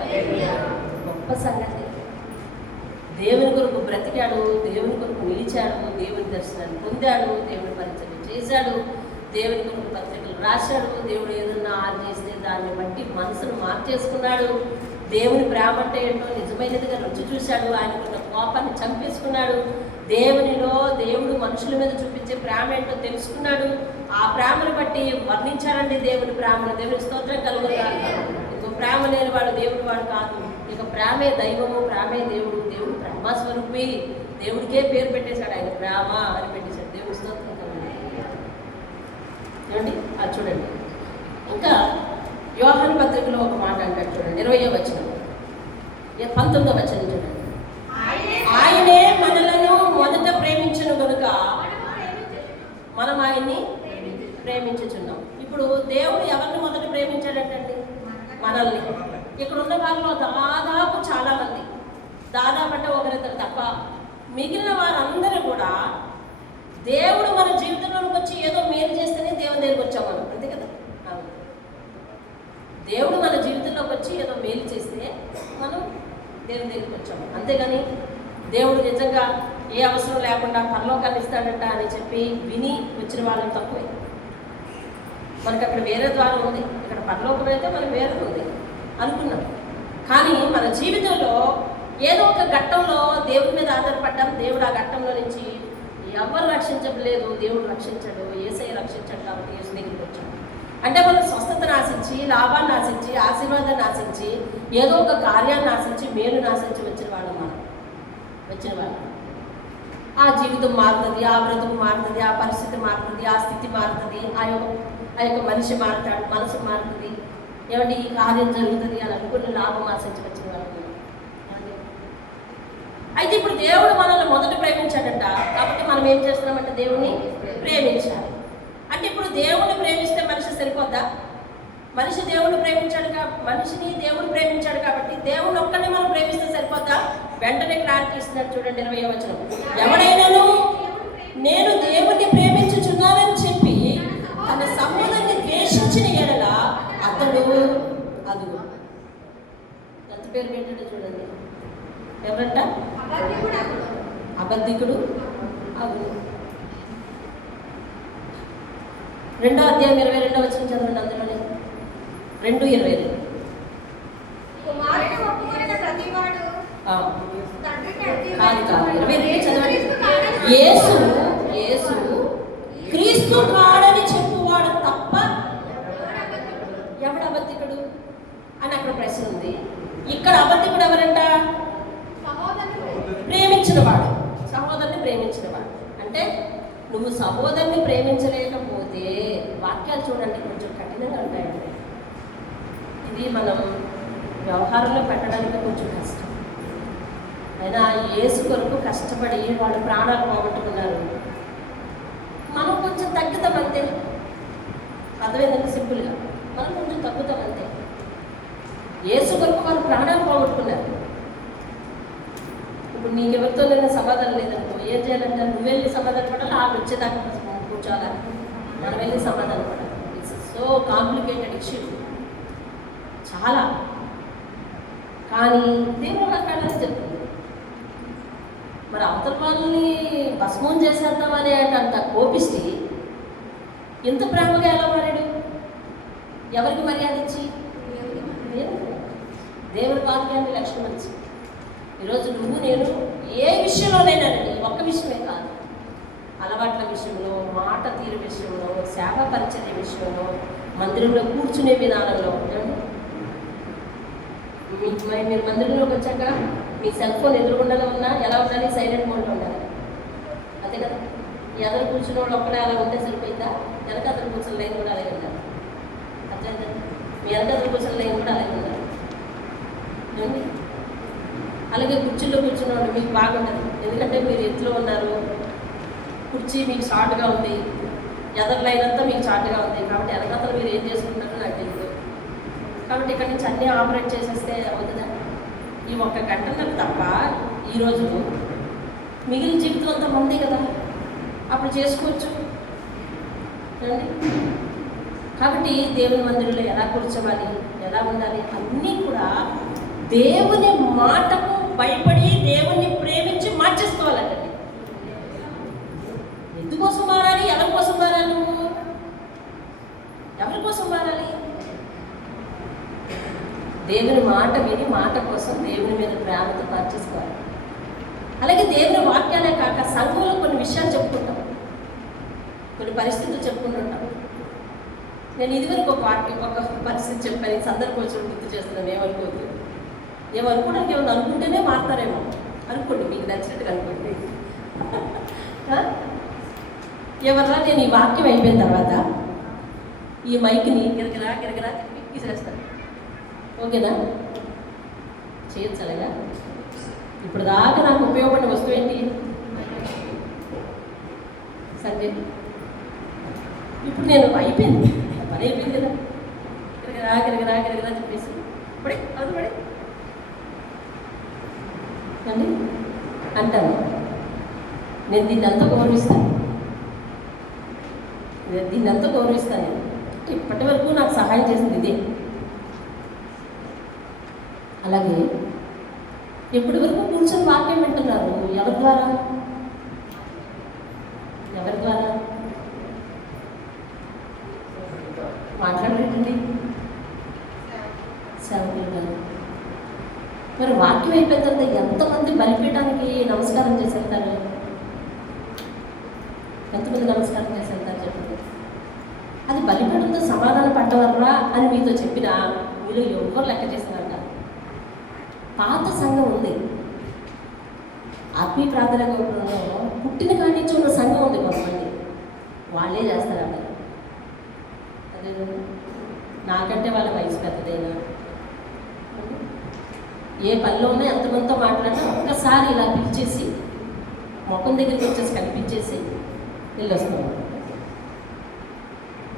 గొప్ప సంగతి. దేవుని కొరకు బ్రతికాడు, దేవుని కొరకు నిలిచాడు, దేవుని దర్శనాన్ని పొందాడు, దేవుని పరిచయం చేశాడు, దేవుని కొరకు పత్రికలు రాశాడు. దేవుడు ఏదన్నా చేస్తే దాన్ని బట్టి మనసును మార్చేసుకున్నాడు. దేవుని ప్రేమ అంటే ఏంటో నిజమైనదిగా రుచి చూశాడు. ఆయనకున్న కోపాన్ని చంపేసుకున్నాడు. దేవునిలో దేవుడు మనుషుల మీద చూపించే ప్రేమ ఏంటో తెలుసుకున్నాడు. ఆ ప్రేమను బట్టి వర్ణించాడండి దేవుని ప్రేమను. దేవుని స్తోత్రం కలుగుతాడు. ఇంకో ప్రేమ లేని వాడు దేవుడు వాడు కాదు. ఇక ప్రేమే దైవము, ప్రేమే దేవుడు. దేవుడు ప్రేమస్వరూపి. దేవుడికే పేరు పెట్టేశాడు, ఆయన ప్రేమ అని పెట్టేశాడు. దేవుని స్తోత్రం చూడండి. అది చూడండి. ఇంకా యోహాను పత్రికలో ఒక మాట అంటాడు చూడండి, 20వ వచనం, 19వ వచనం చూడండి. ఆయనే మనలను మొదట ప్రేమించను కనుక మనం ఆయన్ని ప్రేమించుచున్నాం. ఇప్పుడు దేవుడు ఎవరిని మొదట ప్రేమించాడంటండి? మనల్ని. ఇక్కడ ఉన్న వారిలో దాదాపు చాలామంది, దాదాపు అంటే ఒకరిద్దరు తప్ప మిగిలిన వారందరూ కూడా దేవుడు మన జీవితంలోకి వచ్చి ఏదో మేలు చేస్తేనే దేవుని దగ్గరికి వచ్చాం మనం, అంతే కదా. దేవుడు మన జీవితంలోకి వచ్చి ఏదో మేలు చేస్తే మనం దేవుని దగ్గరికి వచ్చాము, అంతేగాని దేవుడు నిజంగా ఏ అవసరం లేకుండా పరలోకాన్ని ఇస్తాడంట అని చెప్పి విని వచ్చిన వాళ్ళని తక్కువే. మనకు అక్కడ వేరే ద్వారం ఉంది, ఇక్కడ పరలోకం అయితే మనకు వేరే ఉంది అనుకున్నాం. కానీ మన జీవితంలో ఏదో ఒక ఘట్టంలో దేవుడి మీద ఆధారపడ్డాం. దేవుడు ఆ ఘట్టంలో నుంచి ఎవరు రక్షించలేదు, దేవుడు రక్షించాడు, యేసయ్య రక్షించాడు కాబట్టి యేసు దగ్గరికి వచ్చాడు. అంటే మనం స్వస్థతను ఆశించి, లాభాన్ని ఆశించి, ఆశీర్వాదాన్ని ఆశించి, ఏదో ఒక కార్యాన్ని ఆశించి, మేలుని ఆశించి వచ్చిన వాళ్ళం. ఆ జీవితం మారుతుంది, ఆ బ్రతుకు మారుతుంది, ఆ పరిస్థితి మారుతుంది, ఆ స్థితి మారుతుంది, ఆ యొక్క మనిషి మారుతాడు, మనసు మారుతుంది, ఏమంటే ఈ కార్యం జరుగుతుంది అని అనుకుని లాభం ఆశించి వచ్చిన వాళ్ళం. అయితే ఇప్పుడు దేవుడు మనల్ని మొదట ప్రేమించాడట, కాబట్టి మనం ఏం చేస్తున్నామంటే దేవుణ్ణి ప్రేమించాలి. అంటే ఇప్పుడు దేవుణ్ణి ప్రేమిస్తే మనిషి సరిపోద్దా? మనిషి దేవుణ్ణి ప్రేమించాడు, మనిషిని దేవుడు ప్రేమించాడు కాబట్టి దేవుణ్ణి ఒక్కనే మనం ప్రేమిస్తే సరిపోద్దా? వెంటనే క్లారిటీ ఇస్తున్నాడు చూడండి, 20వ వచనం. ఎవడైనాను నేను దేవుణ్ణి ప్రేమించుచున్నానని చెప్పి తన సహోదరుని ద్వేషించిన ఎడల అతడు అదుగు. ఎంత పేరు పెట్టాడు చూడండి, ఎవరంట? అబద్ధికుడు అగును. 2వ అధ్యాయం 22వ వచనం చదవండి, అందులోనే 2:22. కాదు 22 చదవండి. యేసు క్రీస్తు కాడని చెప్పువాడు తప్ప ఎవడు అబద్ధికుడు అని అక్కడ ప్రశ్న ఉంది. ఇక్కడ అబద్ధికుడు ఎవరంట? ప్రేమించినవాడు, సహోదరుని ప్రేమించినవాడు. అంటే నువ్వు సహోదరుని ప్రేమించలేకపోతే, వాక్యాలు చూడండి కొంచెం కఠినంగా ఉంటాయండి. ఇది మనం వ్యవహారంలో పెట్టడానికి కొంచెం కష్టం. అయినా యేసు కొరకు కష్టపడి వాళ్ళు ప్రాణాలు పోగొట్టుకున్నారు. మనం కొంచెం తగ్గుతాం అంతే. అర్థమైందంటే సింపుల్గా మనం కొంచెం తగ్గుతాం అంతే. యేసు కొరకు వాళ్ళు ప్రాణాలు పోగొట్టుకున్నారు. ఇప్పుడు నీకెవరితో నేను సమాధానం లేదనుకో, ఏం చేయాలంటే నువ్వు వెళ్ళి సమాధానం పడాలి, ఆ వచ్చేదాకా కూర్చోవాలి, మనం వెళ్ళి సమాధానం పడాలి. ఇట్స్ సో కాంప్లికేటెడ్ ఇష్యూ చాలా. కానీ దేవుడు అక్కడనే చెప్తుంది. మరి అవతల వాళ్ళని భస్మం చేసేద్దామని అంత కోపిస్తే ఎంత ప్రేమగా ఎలా మారాడు? ఎవరికి మర్యాద ఇచ్చి? దేవుడి వాక్యాన్ని లక్ష్యం ఇచ్చి. ఈరోజు నువ్వు నేను ఏ విషయంలోనైనానండి, ఒక్క విషయమే కాదు, అలవాట్ల విషయంలో, మాట తీరు విషయంలో, సేవా పరిచర్య విషయంలో, మందిరంలో కూర్చునే విధానంలో. మీరు మందిరంలోకి వచ్చాక మీ సెల్ ఫోన్ ఎదురుగుండాలో ఉన్నా ఎలా ఉండాలి? సైలెంట్ మోడ్లో ఉండాలి, అంతే కదా. ఎదురు కూర్చున్న వాళ్ళు ఒక్కడే అలా ఉంటే సరిపోయిందా? వెనక అతను కూర్చున్న లైన్ కూడా అలాగే ఉండాలి, అర్థం. మీ వెనక అతను కూర్చున్న లైన్ కూడా అలాగే ఉండాలి. అలాగే కుర్చీలో కూర్చున్న వాళ్ళు మీకు బాగుంటుంది, ఎందుకంటే మీరు ఎత్తులో ఉన్నారు, కుర్చీ మీకు షార్ట్గా ఉంది, ఎదర్ లైన్ అంతా మీకు షార్ట్గా ఉంది, కాబట్టి వెనకాతలు మీరు ఏం చేసుకుంటారో నాకు తెలియదు. కాబట్టి ఇక్కడ నుంచి అన్నీ ఆపరేట్ చేసేస్తే అవుతుందా? ఈ ఒక్క గంటలకు తప్ప ఈరోజు మిగిలిన జీవితం అంతా మంది కదా, అప్పుడు చేసుకోవచ్చు అండి. కాబట్టి దేవుని మందిరంలో ఎలా కూర్చోవాలి, ఎలా ఉండాలి, అన్నీ కూడా దేవుని మాటకు భయపడి దేవుణ్ణి ప్రేమించి మార్చేసుకోవాలండి. ఎందుకోసం మారాలి? ఎవరి కోసం మారాలి? నువ్వు ఎవరి కోసం మారాలి? దేవుని మాట విని మాట కోసం దేవుని మీద ప్రేమతో మార్చేసుకోవాలి. అలాగే దేవుని వాక్యాలే కాక సంఘంలో కొన్ని విషయాలు చెప్పుకుంటాం, కొన్ని పరిస్థితులు చెప్పుకుంటుంటాం. నేను ఇదివరకు ఒక పరిస్థితి చెప్పాను, ఈ సందర్భం వచ్చి గుర్తు చేస్తున్నాను, ఏమనుకోవద్దు. ఏమనుకోవడానికి ఏమన్నా అనుకుంటేనే మారుతారేమో అనుకోండి, మీకు నచ్చినట్టుగా అనుకోండి. ఎవరన్నా నేను ఈ వాక్యం అయిపోయిన తర్వాత ఈ మైక్ని గిరగిరా తిప్పి తీసేస్తాను, ఓకేనా? చేయొచ్చలేగా. ఇప్పుడు దాకా నాకు ఉపయోగపడిన వస్తువు ఏంటి? సరే, ఇప్పుడు నేను అయిపోయింది, పని అయిపోయింది కదా, గిరగరా చెప్పేసి పడి అది పడి అండి అంటాను. నేను దీన్నంతా గౌరవిస్తాను, నేను ఇప్పటి వరకు నాకు సహాయం చేసింది ఇదే. అలాగే ఇప్పటి వరకు కూర్చొని వాక్యం వింటున్నారు. ఎవరి ద్వారా మాట్లాడలేదండి? సేవకులు. మరి వాక్యం అయిపోయిన తర్వాత ఎంతమంది బలిపీఠానికి నమస్కారం చేసి వెళ్తారు? ఎంతమంది నమస్కారం చేసి వెళ్తారు చెప్పండి? అది బలిపీఠంతో సమాధానం పడ్డవర్రా అని మీతో చెప్పినా మీరు ఎవరు లెక్క చేసినారంట. పాత సంఘం ఉంది, ఆత్మీయ ప్రార్థన గోపురంలో పుట్టిన కాడి నుంచి ఉన్న సంఘం ఉంది. కొంతమంది వాళ్ళే చేస్తారంట. అదే నాకంటే వాళ్ళ వయసు పెద్దదైనా ఏ పనిలో ఉన్నా ఎంతమందితో మాట్లాడినా ఒక్కసారి ఇలా పిలిచేసి మొఖం దగ్గరికి వచ్చేసి కనిపించేసి వెళ్ళొస్తున్నాను.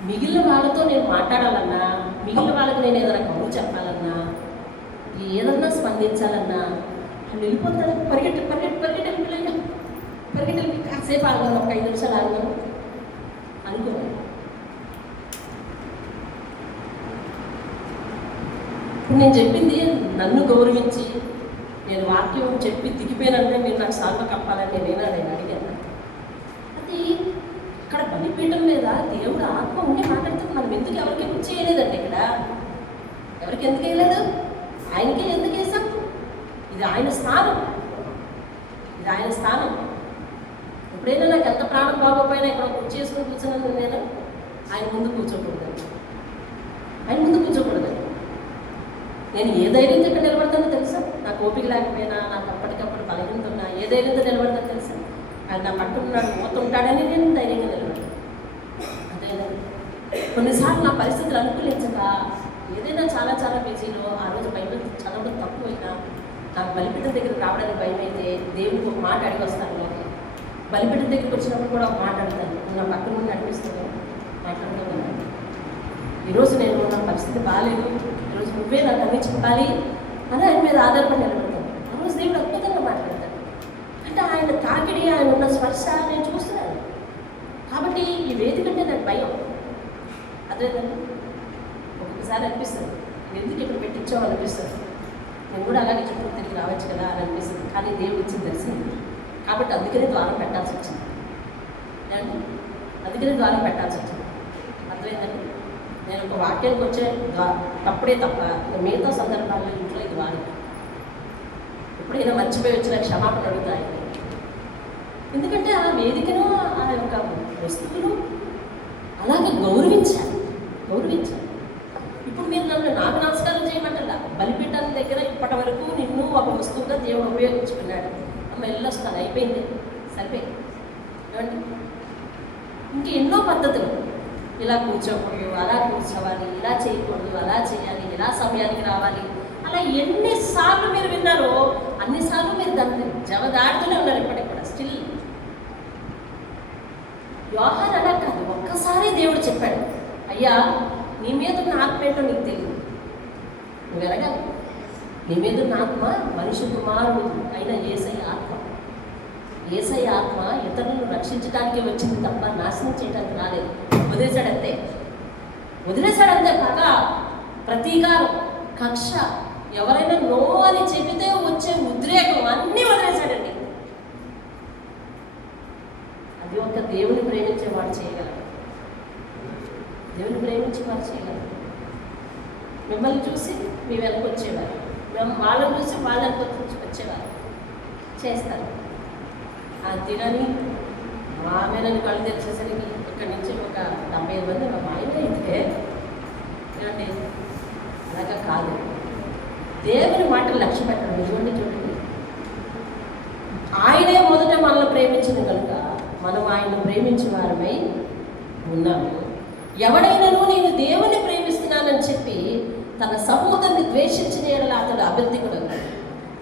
మిగిలిన వాళ్ళతో నేను మాట్లాడాలన్నా, మిగిలిన వాళ్ళకి నేను ఏదైనా కబురు చెప్పాలన్నా, ఏదన్నా స్పందించాలన్నా వెళ్ళిపోతాను. పరిగెట్టి కాసేపు ఆగను, ఒక 5 నిమిషాలు ఆగను అనుకున్నాను. ఇప్పుడు నేను చెప్పింది నన్ను గౌరవించి నేను వాక్యం చెప్పి దిగిపోయినంటే మీరు నాకు సాల్వ కప్పాలని నేను అడిగాను. అది ఇక్కడ బలిపీఠం మీద దేవుడు ఆత్మ ఉండి మాట్లాడుతుంది. మనం ఎందుకు ఎవరికి చేయలేదండి? ఇక్కడ ఎవరికి ఎందుకు వేయలేదు? ఆయనకే ఎందుకు వేసాం? ఇది ఆయన స్థానం. ఎప్పుడైనా నాకు ఎంత ప్రాణం బాగోపోయినా ఇక్కడ కుర్చీ చేసుకుని కూర్చున్నాను నేను ఆయన ముందు కూర్చోకూడదు. నేను ఏ ధైర్యంతో ఇక్కడ నిలబడతానో తెలుసా? నాకు ఓపిక లేకపోయినా, నాకు అప్పటికప్పుడు బలహీనత ఉన్నా ఏ ధైర్యంతో నిలబడతానో తెలుసా? ఆయన నా పట్టుకున్నాడు, పోతుంటాడని నేను ధైర్యంగా నిలబడతాను. అదేనా కొన్నిసార్లు నా పరిస్థితులు అనుకూలించక ఏదైనా చాలా బిజీలో ఆ రోజు బైబిల్ చదవడం తక్కువైనా నాకు బలిపీఠం దగ్గరికి రావడానికి భయం అయితే దేవుడికి ఒక మాట అడిగి వస్తాను. బలిపీఠం దగ్గరికి వచ్చినప్పుడు కూడా ఒక మాట అడుగుతాను. నా పక్కన నుండి నడిపిస్తాను, మాట్లాడుతూ ఉన్నాను. ఈరోజు నేను నా పరిస్థితి బాగాలేదు, ఈరోజు నువ్వే నాకు అన్నీ చెప్పాలి అని ఆయన మీద ఆధారపడి నిలబడతాను. ఆ రోజు దేవుడు అద్భుతంగా మాట్లాడతాడు. అంటే ఆయన తాకిడి, ఆయన ఉన్న స్పర్శ నేను చూస్తున్నాను. కాబట్టి ఈ వేదికంటే నాకు భయం. అదేనండి ఒకసారి అనిపిస్తుంది, ఎందుకు ఇక్కడ పెట్టించావు అనిపిస్తుంది. నేను కూడా అలాగే చుట్టూ తిరిగి రావచ్చు కదా అని అనిపిస్తుంది. కానీ దేవుడు ఇచ్చింది తెలిసింది కాబట్టి అందుకనే ద్వారం పెట్టాల్సి వచ్చింది. అర్థమైందండి? నేను ఒక వాక్యానికి వచ్చే తప్పుడే తప్ప మిగతా సందర్భాల్లో ఇంట్లో ఇది వాడు ఎప్పుడైనా మర్చిపోయి వచ్చిన క్షమాపణ అడుగుతాయి. ఎందుకంటే ఆ వేదికను, ఆ యొక్క వస్తువులు అలాగే గౌరవించాలి. ఇప్పుడు మీరు నాకు నమస్కారం చేయమంటారా? బలిపీఠాల దగ్గర ఇప్పటి వరకు నిన్ను ఒక వస్తువుగా దేవుడు ఉపయోగించుకున్నాడు. అమ్మ వెళ్ళొస్తాను, అయిపోయింది, సరిపోయింది. ఏమండి? ఇంక ఎన్నో పద్ధతులు, ఇలా కూర్చోకూడదు, అలా కూర్చోవాలి, ఇలా చేయకూడదు, అలా చేయాలి, ఇలా సమయానికి రావాలి, అలా ఎన్నిసార్లు మీరు విన్నారో అన్నిసార్లు మీరు దాన్ని జవదాడుతూనే ఉన్నారు. ఇప్పటికి కూడా స్టిల్ యోహాను అలా కాదు, ఒక్కసారి దేవుడు చెప్పాడు, అయ్యా నీ మీద ఉన్న ఆత్మ ఏంటో నీకు తెలియదు, నువ్వు ఎరగాలి. నీ మీద ఉన్న ఆత్మ మనిషి కుమారుడు అయిన యేసయ్య ఆత్మ ఇతరులను రక్షించడానికి వచ్చింది తప్ప నాశనం చేయడానికి రాలేదు. వదిలేశాడంతే. పగ, ప్రతీకారం, కక్ష, ఎవరైనా నో అని చెబితే వచ్చే ఉద్రేకం అన్నీ వదిలేశాడండి. అది ఒక దేవుని ప్రేమించేవాడు చేయగలరు. మిమ్మల్ని చూసి మీ వెనక్కి వచ్చేవారు, వాళ్ళని చూసి వాళ్ళ వెనక్కి వచ్చేవారు చేస్తారు. అంతేగాని ఆమె నన్ను కళ్ళు తెరిచేసరికి ఇక్కడి నుంచి ఒక 75 మంది మా ఆయన అయితే ఏమండి అలాగా కాదు. దేవుని మాటలు లక్ష్య పెట్టడం. చూడండి, ఆయనే మొదట మనల్ని ప్రేమించింది కనుక మనం ఆయన్ని ప్రేమించిన వారమై ఉన్నాము. ఎవడైనాను నేను దేవుని ప్రేమిస్తున్నానని చెప్పి తన సహోదరుని ద్వేషించిన యెడల అతడు అబద్ధికుడు.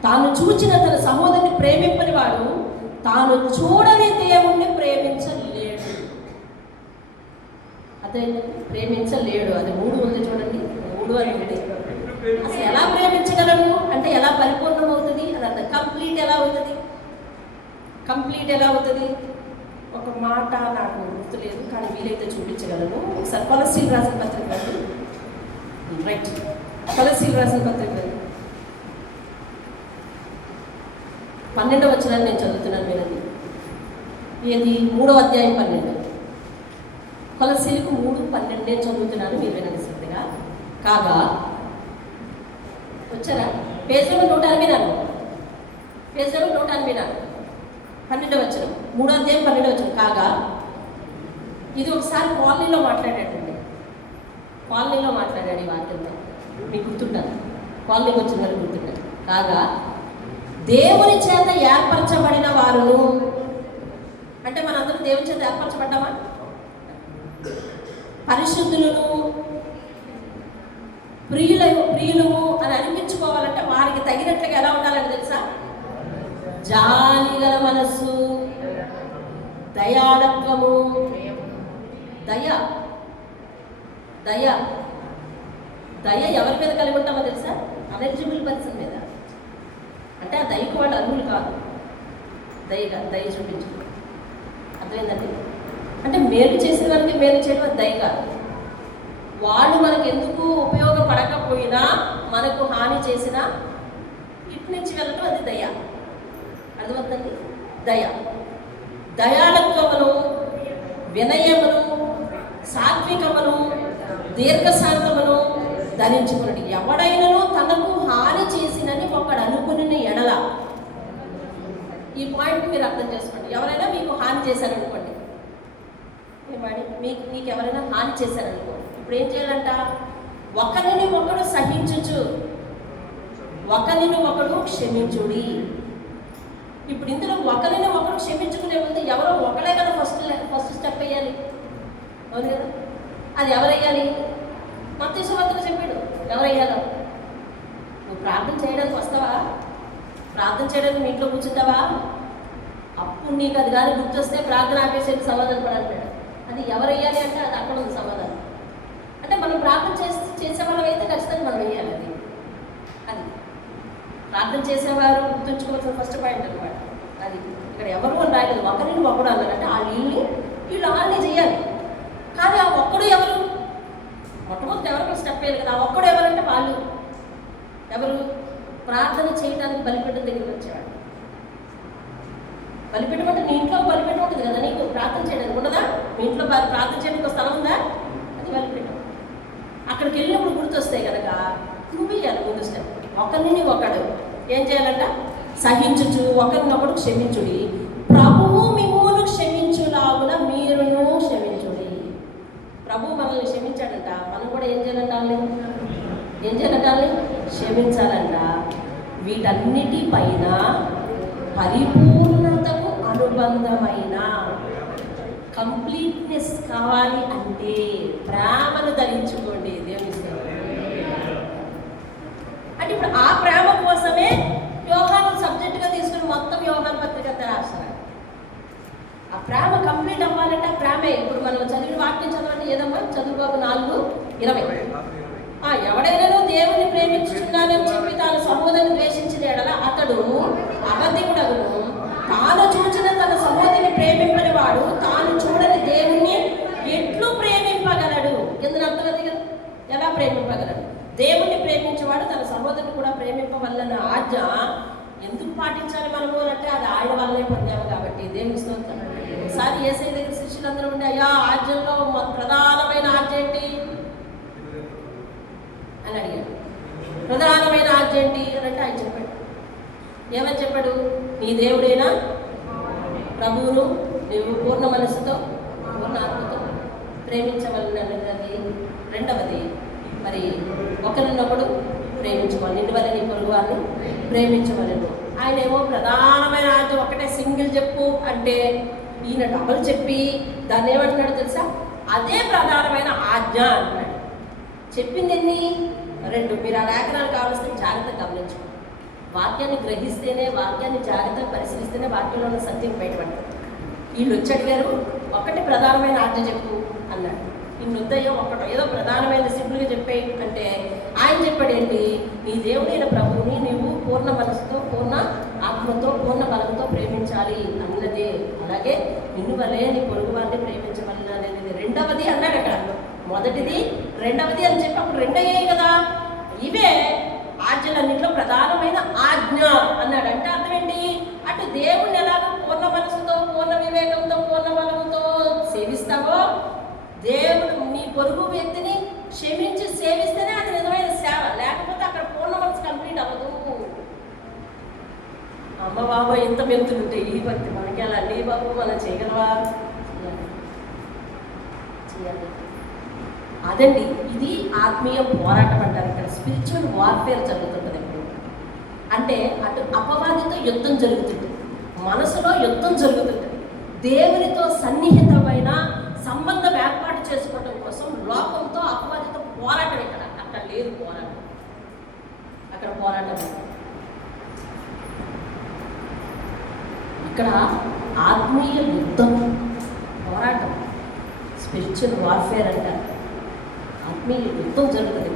తాను చూచిన తన సహోదరుని ప్రేమింపని వాడు తాను చూడని దేవుణ్ణి ప్రేమించలేడు. అదే ప్రేమించలేడు. అది 3 ఉంది చూడండి. 3 ఎప్పుడు అని ఉంది. అసలు ఎలా ప్రేమించగలను అంటే ఎలా పరిపూర్ణం అవుతుంది అని అర్థం. కంప్లీట్ ఎలా అవుతుంది? కంప్లీట్ ఎలా అవుతుంది? ఒక మాట నాకు గుర్తులేదు, కానీ వీలైతే చూపించగలను. ఒకసారి కొలస్సీలు రాసిన పత్రిక రైట్, కొలస్సీలు రాసిన పత్రిక 12వ వచనాన్ని నేను చదువుతున్నాను వినండి. ఇది 3వ అధ్యాయం 12. కొలస్సీలకు 3:12 నేను చదువుతున్నాను, మీరు వినండి శ్రద్ధగా. కాగా వచ్చారా? పేజ్ నెంబర్ 184, పేజ్ నెంబర్ 184, 12వ వచనం, 3వ అధ్యాయం 12వ వచనం. కాగా ఇది ఒకసారి కాలనీలో మాట్లాడాడండి, కాలనీలో మాట్లాడాడు ఈ వాక్యంతో. మీకు గుర్తుంటాను, కాలనీకి వచ్చిన వాళ్ళు గుర్తుంటారు. కాగా దేవుని చేత ఏర్పరచబడిన వారును, అంటే మనందరం దేవుని చేత ఏర్పరచబడ్డామా? పరిశుద్ధులను ప్రియులము అని అనిపించుకోవాలంటే వారికి తగినట్లుగా ఎలా ఉండాలని తెలుసా? జాలిగల మనస్సు, దయాళత్వము, దయ దయ దయ ఎవరి మీద కలిగి ఉంటామో తెలుసా? అనెలిజిబుల్ పర్సన్ మీద. అంటే ఆ దయకు వాళ్ళు అర్హులు కాదు. దయ చూపించు, అర్థమైందండి? అంటే మేలు చేసిన వారికి మేలు చేయడం అది దయ కాదు. వాళ్ళు మనకు ఎందుకు ఉపయోగపడకపోయినా, మనకు హాని చేసినా ఇటు నుంచి వెళ్ళటం అది దయ. అర్థమవుతుంది? దయ, దయాళత్వమును, వినయమును, సాత్వికమును, దీర్ఘశాంతమును ధరించుకున్నది. ఎవడైనను తనకు హాని చేసినని ఒకడు అనుకుని ఎడల, ఈ పాయింట్ మీరు అర్థం చేసుకోండి. ఎవరైనా మీకు హాని చేశారనుకోండి, మీకు ఎవరైనా హాని చేశారనుకో, ఇప్పుడు ఏం చేయాలంట? ఒకరిని ఒకడు సహించుచు, ఒకరిని ఒకడు క్షమించుడి. ఇప్పుడు ఇందులో ఒకరిని ఒకరు క్షమించుకునే ముందు ఎవరో ఒకడే కదా ఫస్ట్ స్టెప్ వేయాలి, అవును కదా? అది ఎవరయ్యాలి? మత్తయి సువార్తలో చెప్పాడు ఎవరయ్యాలో. నువ్వు ప్రార్థన చేయడానికి వస్తావా? ప్రార్థన చేయడానికి మీ ఇంట్లో కూర్చుంటావా? అప్పుడు నీకు అది కానీ గుర్తొస్తే ప్రార్థన ఆపేసేది సమాధానం పడాలంటాడు. అది ఎవరయ్యాలి అంటే అది అక్కడ ఉంది సమాధానం. అంటే మనం ప్రార్థన చేసేవాళ్ళం అయితే ఖచ్చితంగా మనం వేయాలి. అది ప్రార్థన చేసేవారు గుర్తుంచుకోవాల్సిన ఫస్ట్ పాయింట్ అనమాట. అది ఇక్కడ ఎవరు అని రాయలేదు, ఒకరిని ఒకడు అన్నారంటే వీళ్ళు వాళ్ళని చేయాలి. కానీ ఆ ఒక్కడు ఎవరు? మొట్టమొదటి ఎవరికి స్టెప్ వేయాలి కదా. ఆ ఒక్కడు ఎవరంటే వాళ్ళు ఎవరు? ప్రార్థన చేయడానికి బలిపీఠం దగ్గరికి వచ్చేవాడు. బలిపీఠం అంటే నీ ఇంట్లో బలిపీఠం ఉంటుంది కదా, నీకు ప్రార్థన చేయడానికి ఉండదా? మీ ఇంట్లో ప్రార్థన చేయడానికి ఒక స్థలం ఉందా? అది బలిపీఠం. అక్కడికి వెళ్ళినప్పుడు గుర్తొస్తాయి కనుక నువ్వు వేయాలి ముందు స్టెప్. ఒకరిని ఒకడు ఏం చేయాలంట? సహించుచు, ఒకరినొకడు క్షమించుడి, ప్రభువు మిమ్మును క్షమించులాగున మీరును క్షమించుడి. ప్రభువు మనల్ని క్షమించాడంట, మనం కూడా ఏం చేయాలంటే క్షమించాలంట. వీటన్నిటిపైన పరిపూర్ణతకు అనుబంధమైన కంప్లీట్నెస్ కావాలి అంటే ప్రేమను ధరించుకోండి. దేవుని అంటే ఇప్పుడు ఆ ప్రేమ కోసమే యోహాను సబ్జెక్టుగా తీసుకుని మొత్తం యోహాను పత్రిక అంతా రాస్తారు. ఆ ప్రేమ కంప్లీట్ అవ్వాలంటే ఆ ప్రేమే. ఇప్పుడు మనం చదివిన వాక్యం చదవండి, ఏదమ్మా చదువుబాబు 4:20. ఎవడైనా దేవుని ప్రేమించుచున్నానని చెప్పి తాను సహోదరుని ద్వేషించిన ఎడల అతడు అబద్ధికుడగును. తాను చూచిన తన సహోదరుని ప్రేమింపని వాడు తాను చూడని దేవుణ్ణి ఎట్లు ప్రేమింపగలడు? ఎందుకు అర్థం కదా? ఎలా ప్రేమింపగలడు? దేవుణ్ణి ప్రేమించేవాడు తన సహోదరుని కూడా ప్రేమింపవలన ఆజ్ఞ ఎందుకు పాటించాలి మనము అంటే అది ఆయన వల్లే పొందాము కాబట్టి. దేవుని స్తోత్రం. ఒకసారి యేసయ్య దగ్గర శిష్యులందరూ ఉండి, అయ్యా ఆజ్ఞలో ప్రధానమైన ఆజ్ఞ ఏంటి అని అడిగాడు. ప్రధానమైన ఆజ్ఞ ఏంటి అని అంటే ఆయన చెప్పాడు. ఏమని చెప్పాడు? నీ దేవుడైనా ప్రభువును నీవు పూర్ణ మనస్సుతో పూర్ణ ఆత్మతో ప్రేమించవలనది. రెండవది మరి ఒకరినొకడు ప్రేమించుకోవాలి, నిన్ను వల్ల నీ పొరుగు వారిని ప్రేమించవలను. ఆయన ఏమో ప్రధానమైన ఆజ్ఞ ఒకటే సింగిల్ చెప్పు అంటే ఈయన డబుల్ చెప్పి దాన్ని ఏమంటున్నాడు తెలుసా? అదే ప్రధానమైన ఆజ్ఞ అంటున్నాడు. చెప్పింది ఎన్ని? 2. మీరు ఆ లేఖనాలు కావాల్సిన జాగ్రత్తగా గమనించుకోండి. వాక్యాన్ని గ్రహిస్తేనే, వాక్యాన్ని జాగ్రత్తగా పరిశీలిస్తేనే వాక్యంలో ఉన్న సత్యం బయటపడుతుంది. వీళ్ళు వచ్చి అడిగారు, ఒకటి ప్రధానమైన ఆజ్ఞ చెప్పు అన్నాడు. ఇన్ని వద్దయ్యో ఒకటో ఏదో ప్రధానమైన సింపుల్గా చెప్పేయి అంటే ఆశ్చర్యపడి ఏంటి, నీ దేవుడైన ప్రభువుని నీవు పూర్ణ మనసుతో, పూర్ణ ఆత్మతో, పూర్ణ బలంతో ప్రేమించాలి అన్నదే. అలాగే నిన్ను వలే నీ పొరుగు వారిని ప్రేమించవలన అనేది రెండవది అన్నాడు అక్కడ. మొదటిది రెండవది అని చెప్పి అప్పుడు రెండయ్యాయి కదా. ఇవే ఆజ్ఞలన్నింటిలో ప్రధానమైన ఆజ్ఞ అన్నాడు. అంటే అర్థం ఏంటి, అటు దేవుణ్ణి ఎలాగో పూర్ణ మనసుతో, పూర్ణ వివేకంతో, పూర్ణ బలముతో సేవిస్తావో, దేవుడు నీ పొరుగు వ్యక్తిని క్షమించి సేవిస్తేనే అది నిజమైన సేవ. లేకపోతే అక్కడ పూర్ణ మనసు కంప్లీట్ అవ్వదు. అమ్మ బాబా ఎంత మెంతులుంటే ఈ భక్తి మనకి అలా అన్నీ బాబు మనం చేయగలవా? చేయాలి. అదండి, ఇది ఆత్మీయ పోరాటం అంటారు. ఇక్కడ స్పిరిచువల్ వార్ఫేర్ జరుగుతుంటుంది ఎప్పుడు అంటే, అటు అపవాదితో యుద్ధం జరుగుతుంది, మనసులో యుద్ధం జరుగుతుంటుంది, దేవునితో సన్నిహితమైన సంబంధం ఏర్పాటు చేసుకోవడం కోసం లోకంతో అపవాదితో పోరాటం. ఇక్కడ అక్కడ లేదు పోరాటం, అక్కడ పోరాటం. ఇక్కడ ఆత్మీయ యుద్ధం, పోరాటం, స్పిరిచువల్ వార్ఫేర్ అంటారు. ఆత్మీయ యుద్ధం జరుగుతుంది.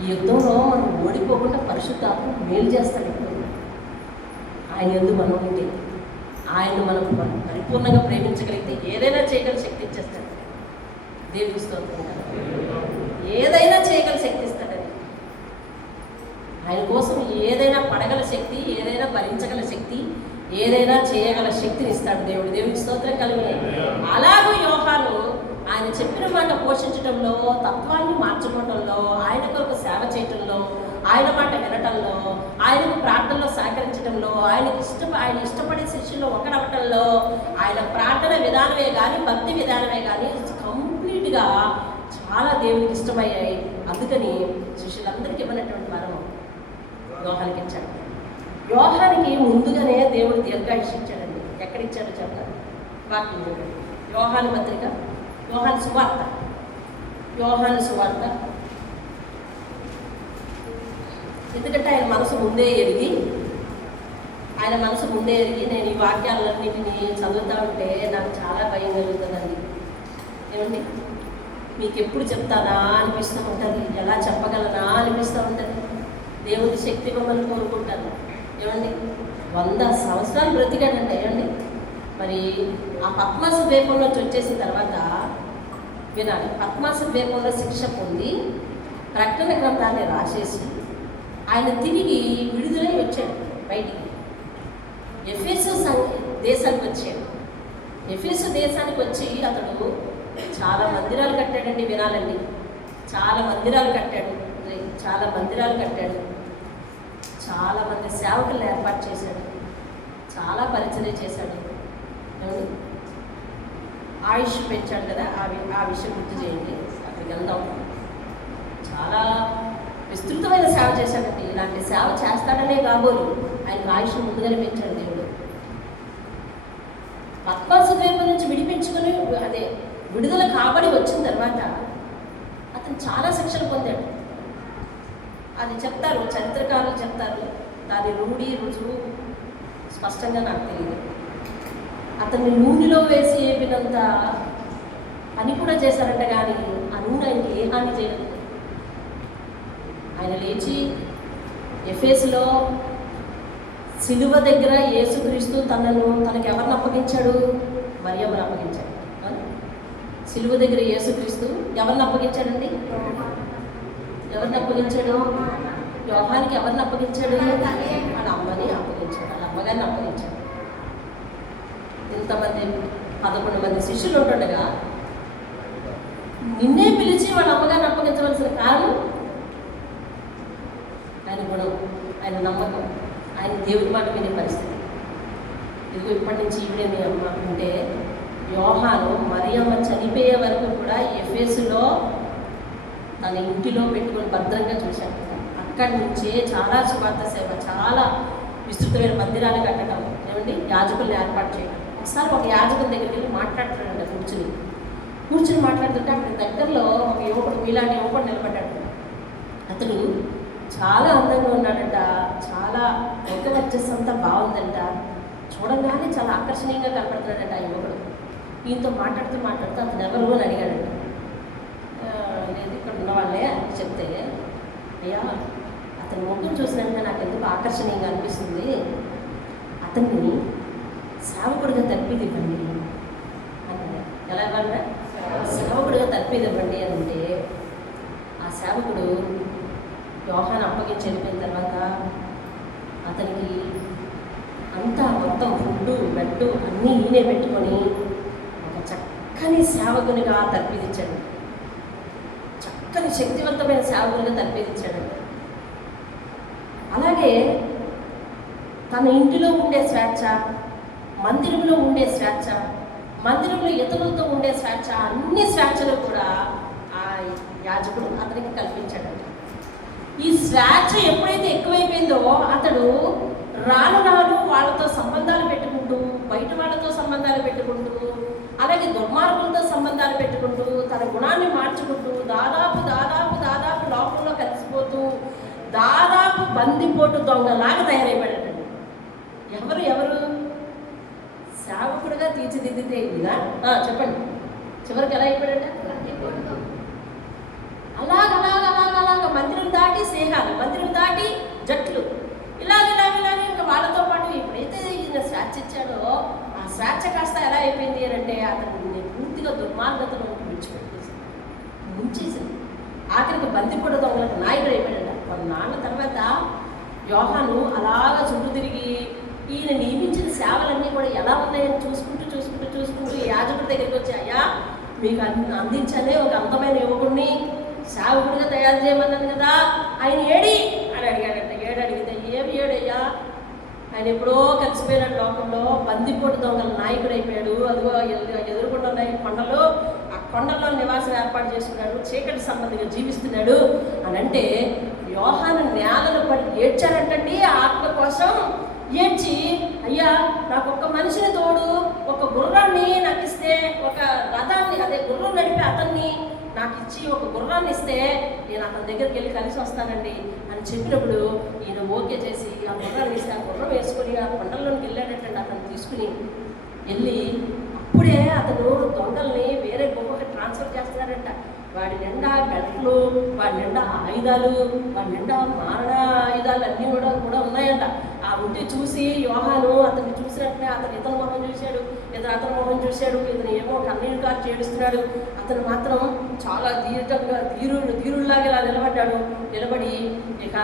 ఈ యుద్ధంలో మనం ఓడిపోకుండా పరిశుద్ధాత్మ మేలు చేస్తాడు. ఆయన యందు మనం ఉంటే, ఆయన మనం పరిపూర్ణంగా ప్రేమించగలిగితే ఏదైనా చేయగల శక్తి ఇచ్చేస్తాడు. దేవుని స్తోత్రం. ఏదైనా చేయగల శక్తి ఇస్తాడని, ఆయన కోసం ఏదైనా పడగల శక్తి, ఏదైనా భరించగల శక్తి, ఏదైనా చేయగల శక్తిని ఇస్తాడు దేవుడు. దేవునికి స్తోత్రం కలిగిన. అలాగే యోహాను ఆయన చెప్పిన మాట పోషించడంలో, తత్వాన్ని మార్చుకోవడంలో, ఆయన కొరకు సేవ చేయటంలో, ఆయన మాట వినటంలో, ఆయనకు ప్రార్థనలో సహకరించడంలో, ఆయన ఇష్టపడే శిష్యుల్లో ఒకడవటంలో, ఆయన ప్రార్థన విధానమే కానీ, భక్తి విధానమే కానీ కంప్లీట్గా చాలా దేవునికి ఇష్టమయ్యాయి. అందుకని శిష్యులందరికీ ఇవ్వనటువంటి వరం యోహానికి ఇచ్చాడు. యోహానికి ముందుగానే దేవుడు దీర్ఘాయుష్యం ఇచ్చాడండి. ఎక్కడిచ్చాడో చెప్తారు వాక్యం చూడండి. యోహాను పత్రిక, యోహాను సువార్త, యోహాను సువార్త. ఎందుకంటే ఆయన మనసు ముందే ఎరిగి నేను ఈ వాక్యాలన్నింటినీ చదువుతూ ఉంటే నాకు చాలా భయం కలుగుతుందండి. ఏమండి, మీకు ఎప్పుడు చెప్తానా అనిపిస్తూ ఉంటుంది, ఎలా చెప్పగలనా అనిపిస్తూ ఉంటుంది. దేవుడి శక్తి మమ్మల్ని కోరుకుంటాను. ఏమండి, 100 సంవత్సరాలు బ్రతికాడంటే ఏమండి, మరి ఆ పద్మాస ద్వీపం నుంచి వచ్చేసిన తర్వాత వినాలి. పద్మాస ద్వీపంలో శిక్ష పొంది ప్రకటన గ్రంథాన్ని రాసేసి ఆయన తిరిగి విడుదలై వచ్చాడు బయటికి. ఎఫెసు దేశానికి వచ్చాడు. ఎఫెసు దేశానికి వచ్చి అతడు చాలా మందిరాలు కట్టాడండి. వినాలండి, చాలా మందిరాలు కట్టాడు. చాలా మంది సేవకులను ఏర్పాటు చేశాడు. చాలా పరిచయం చేశాడు. ఆయుష్ పెంచాడు కదా, ఆ విషయం గుర్తు చేయండి. అక్కడికి వెళ్దాం. చాలా విస్తృతమైన సేవ చేశాడండి. ఇలాంటి సేవ చేస్తాడనే కాబోలు ఆయన ఆయుష్ ముందుగానే పెంచాడు దేవుడు. పద్మాస ద్వీపం నుంచి విడిపించుకొని విడుదల కాబడి వచ్చిన తర్వాత అతను చాలా శిక్షలు పొందాడు. అది చెప్తారు, చరిత్రకారులు చెప్తారు. దాని రుజువు స్పష్టంగా నాకు తెలియదు. అతన్ని నూనెలో వేసి ఏపినంత పని కూడా చేశారంట, కానీ ఆ నూనె ఆయనకి ఏ హాని చేయలేదు. ఆయన లేచి ఎఫెసులో సిలువ దగ్గర యేసుక్రీస్తు తనకి ఎవరిని అప్పగించాడు? మరియమ్మను అప్పగించాడు. సిలువ దగ్గర యేసుక్రీస్తు ఎవరిని అప్పగించాడండి? ఎవరిని అప్పగించాడు? యోహానికి ఎవరిని అప్పగించాడు? వాళ్ళ అమ్మని అప్పగించాడు, వాళ్ళ అమ్మగారిని అప్పగించాడు. ఇంతమంది 11 మంది శిష్యులు ఉంటుండగా నిన్నే పిలిచి వాళ్ళ అమ్మగారిని అప్పగించవలసిన కారణం ఆయన గుణం, ఆయన నమ్మకం, ఆయన దేవుడి మాట వినే పరిస్థితి. ఇదిగో ఇప్పటి నుంచి ఈవిడే మీ అమ్మ అంటే, యోహాను మరియమ్మ చనిపోయే వరకు కూడా ఎఫెసులో తన ఇంటిలో పెట్టుకొని భద్రంగా చూశాడు. అక్కడి నుంచే చాలా సువార్త సేవ, చాలా విస్తృతమైన మందిరాలు కట్టడం, ఏమండి, యాజకులను ఏర్పాటు చేయడం. ఒకసారి ఒక యాజకుల దగ్గరికి వెళ్ళి మాట్లాడుతున్నాడంట. కూర్చుని మాట్లాడుతుంటే అక్కడ దగ్గరలో ఒక యువకుడు, మీలాంటి యువకుడు నిలబడ్డాడు. అతడు చాలా అందంగా ఉన్నాడంట, చాలా ముఖ వర్చస్సంతా బాగుందంట, చూడంగానే చాలా ఆకర్షణీయంగా కనపడుతున్నాడంట ఆ యువకుడు. ఈయనతో మాట్లాడుతూ అతను ఎవరు అని అడిగాడంట. లేదు, ఇక్కడ ఉన్న వాళ్ళే అని చెప్తే అయ్యా అతని ముఖం చూసినాక నాకు ఎందుకు ఆకర్షణీయంగా అనిపిస్తుంది, అతన్ని సేవకుడిగా తప్పిదివ్వండి అన్నాడు. ఎలా ఇవ్వాలంటే సేవకుడిగా తప్పిదివ్వండి అని అంటే ఆ సేవకుడు యోహాను అప్పగించి వెళ్ళిపోయిన తర్వాత అతనికి అంతా మొత్తం ఫుడ్డు బెడ్డు అన్నీ ఈయనే పెట్టుకొని ఒక చక్కని సేవకునిగా తర్పిదించాడు. చక్కని శక్తివంతమైన సేవకునిగా తర్పిదించాడు. అలాగే తన ఇంటిలో ఉండే స్వేచ్ఛ, మందిరంలో ఉండే స్వేచ్ఛ, మందిరంలో ఇతరులతో ఉండే స్వేచ్ఛ, అన్ని స్వేచ్ఛలు కూడా ఆ యాజకుడు అతనికి కల్పించాడు. ఈ స్వేచ్ఛ ఎప్పుడైతే ఎక్కువైపోయిందో అతడు రాను రాను వాళ్ళతో సంబంధాలు పెట్టుకుంటూ, బయట వాళ్ళతో సంబంధాలు పెట్టుకుంటూ, అలాగే దుర్మార్గులతో సంబంధాలు పెట్టుకుంటూ, తన గుణాన్ని మార్చుకుంటూ దాదాపు లోకంలో కలిసిపోతూ దాదాపు బందిపోటు దొంగలాగా తయారైపోయాడు. ఎవరు సేవకుడుగా తీర్చిదిద్దితే ఇలా చెప్పండి, చివరికి ఎలా అయిపోయాడట? అలాగ మందిరం దాటి స్నేహాలు, మందిరం దాటి జట్లు, ఇలాగ ఇంకా వాళ్ళతో పాటు ఎప్పుడైతే ఈయన స్వేచ్ఛ ఇచ్చాడో ఆ స్వేచ్ఛ కాస్త ఎలా అయిపోయింది అని అంటే అతన్ని పూర్తిగా దుర్మార్గతలో ముంచేసింది. ఆఖరికి బందిపోటు దొంగలకు నాయకుడు అయిపోయాడు. కొన్నాళ్ళ తర్వాత యోహాను అలాగా చుట్టూ తిరిగి ఈయన నియమించిన సేవలన్నీ కూడా ఎలా ఉన్నాయని చూసుకుంటూ యాజకుడి దగ్గరికి వచ్చి, అయ్యా మీకు అందించానే ఒక అందమైన యువకుడిని సేవకుడిగా తయారు చేయమన్నాను కదా, ఆయన ఏడి అని అడిగాడంట. అడిగితే ఏమి ఏడయ్యా, ఆయన ఎప్పుడో కలిసిపోయినాడు లోకంలో, బందిపోటు దొంగల నాయకుడు అయిపోయాడు. అదిగో ఎదురుకుండా ఉన్నాయి కొండలు, ఆ కొండల్లో నివాసం ఏర్పాటు చేసుకున్నాడు, చీకటి సంబంధిగా జీవిస్తున్నాడు అని అంటే యోహాను నేలను పడి ఏడ్చాడంటండి. ఆత్మ కోసం ఏడ్చి, అయ్యా నాకు ఒక మనిషిని తోడు, ఒక గుర్రాన్ని నాకు ఇస్తే, ఒక రథాన్ని అదే గుర్రం నడిపి అతన్ని నాకు ఇచ్చి ఒక గుర్రాన్ని ఇస్తే నేను అతని దగ్గరికి వెళ్ళి కలిసి వస్తానండి అని చెప్పినప్పుడు ఈయన ఓకే చేసి ఆ గుర్రాన్ని ఇస్తే ఆ గుర్రం వేసుకొని ఆ కొండల్లోకి వెళ్ళాడటండి. అతను తీసుకుని వెళ్ళి అప్పుడే అతను దొంగల్ని వేరే గుహకి ట్రాన్స్ఫర్ చేస్తున్నాడంట. వాడి నిండా గట్లు, వాడి నిండా ఆయుధాలు, వాడి నిండా మారణ ఆయుధాలు అన్నీ కూడా ఉన్నాయంట. ఆ ఉంటే చూసి యోహాను అతన్ని చూసినట్టే అతను ఇతని మొహం చూశాడు, అతని మొహం చూశాడు. ఇతను ఏమో కన్నీరు కాచి ఏడుస్తున్నాడు. అతను మాత్రం చాలా ధీరుల్లాగా ఇలా నిలబడి ఇక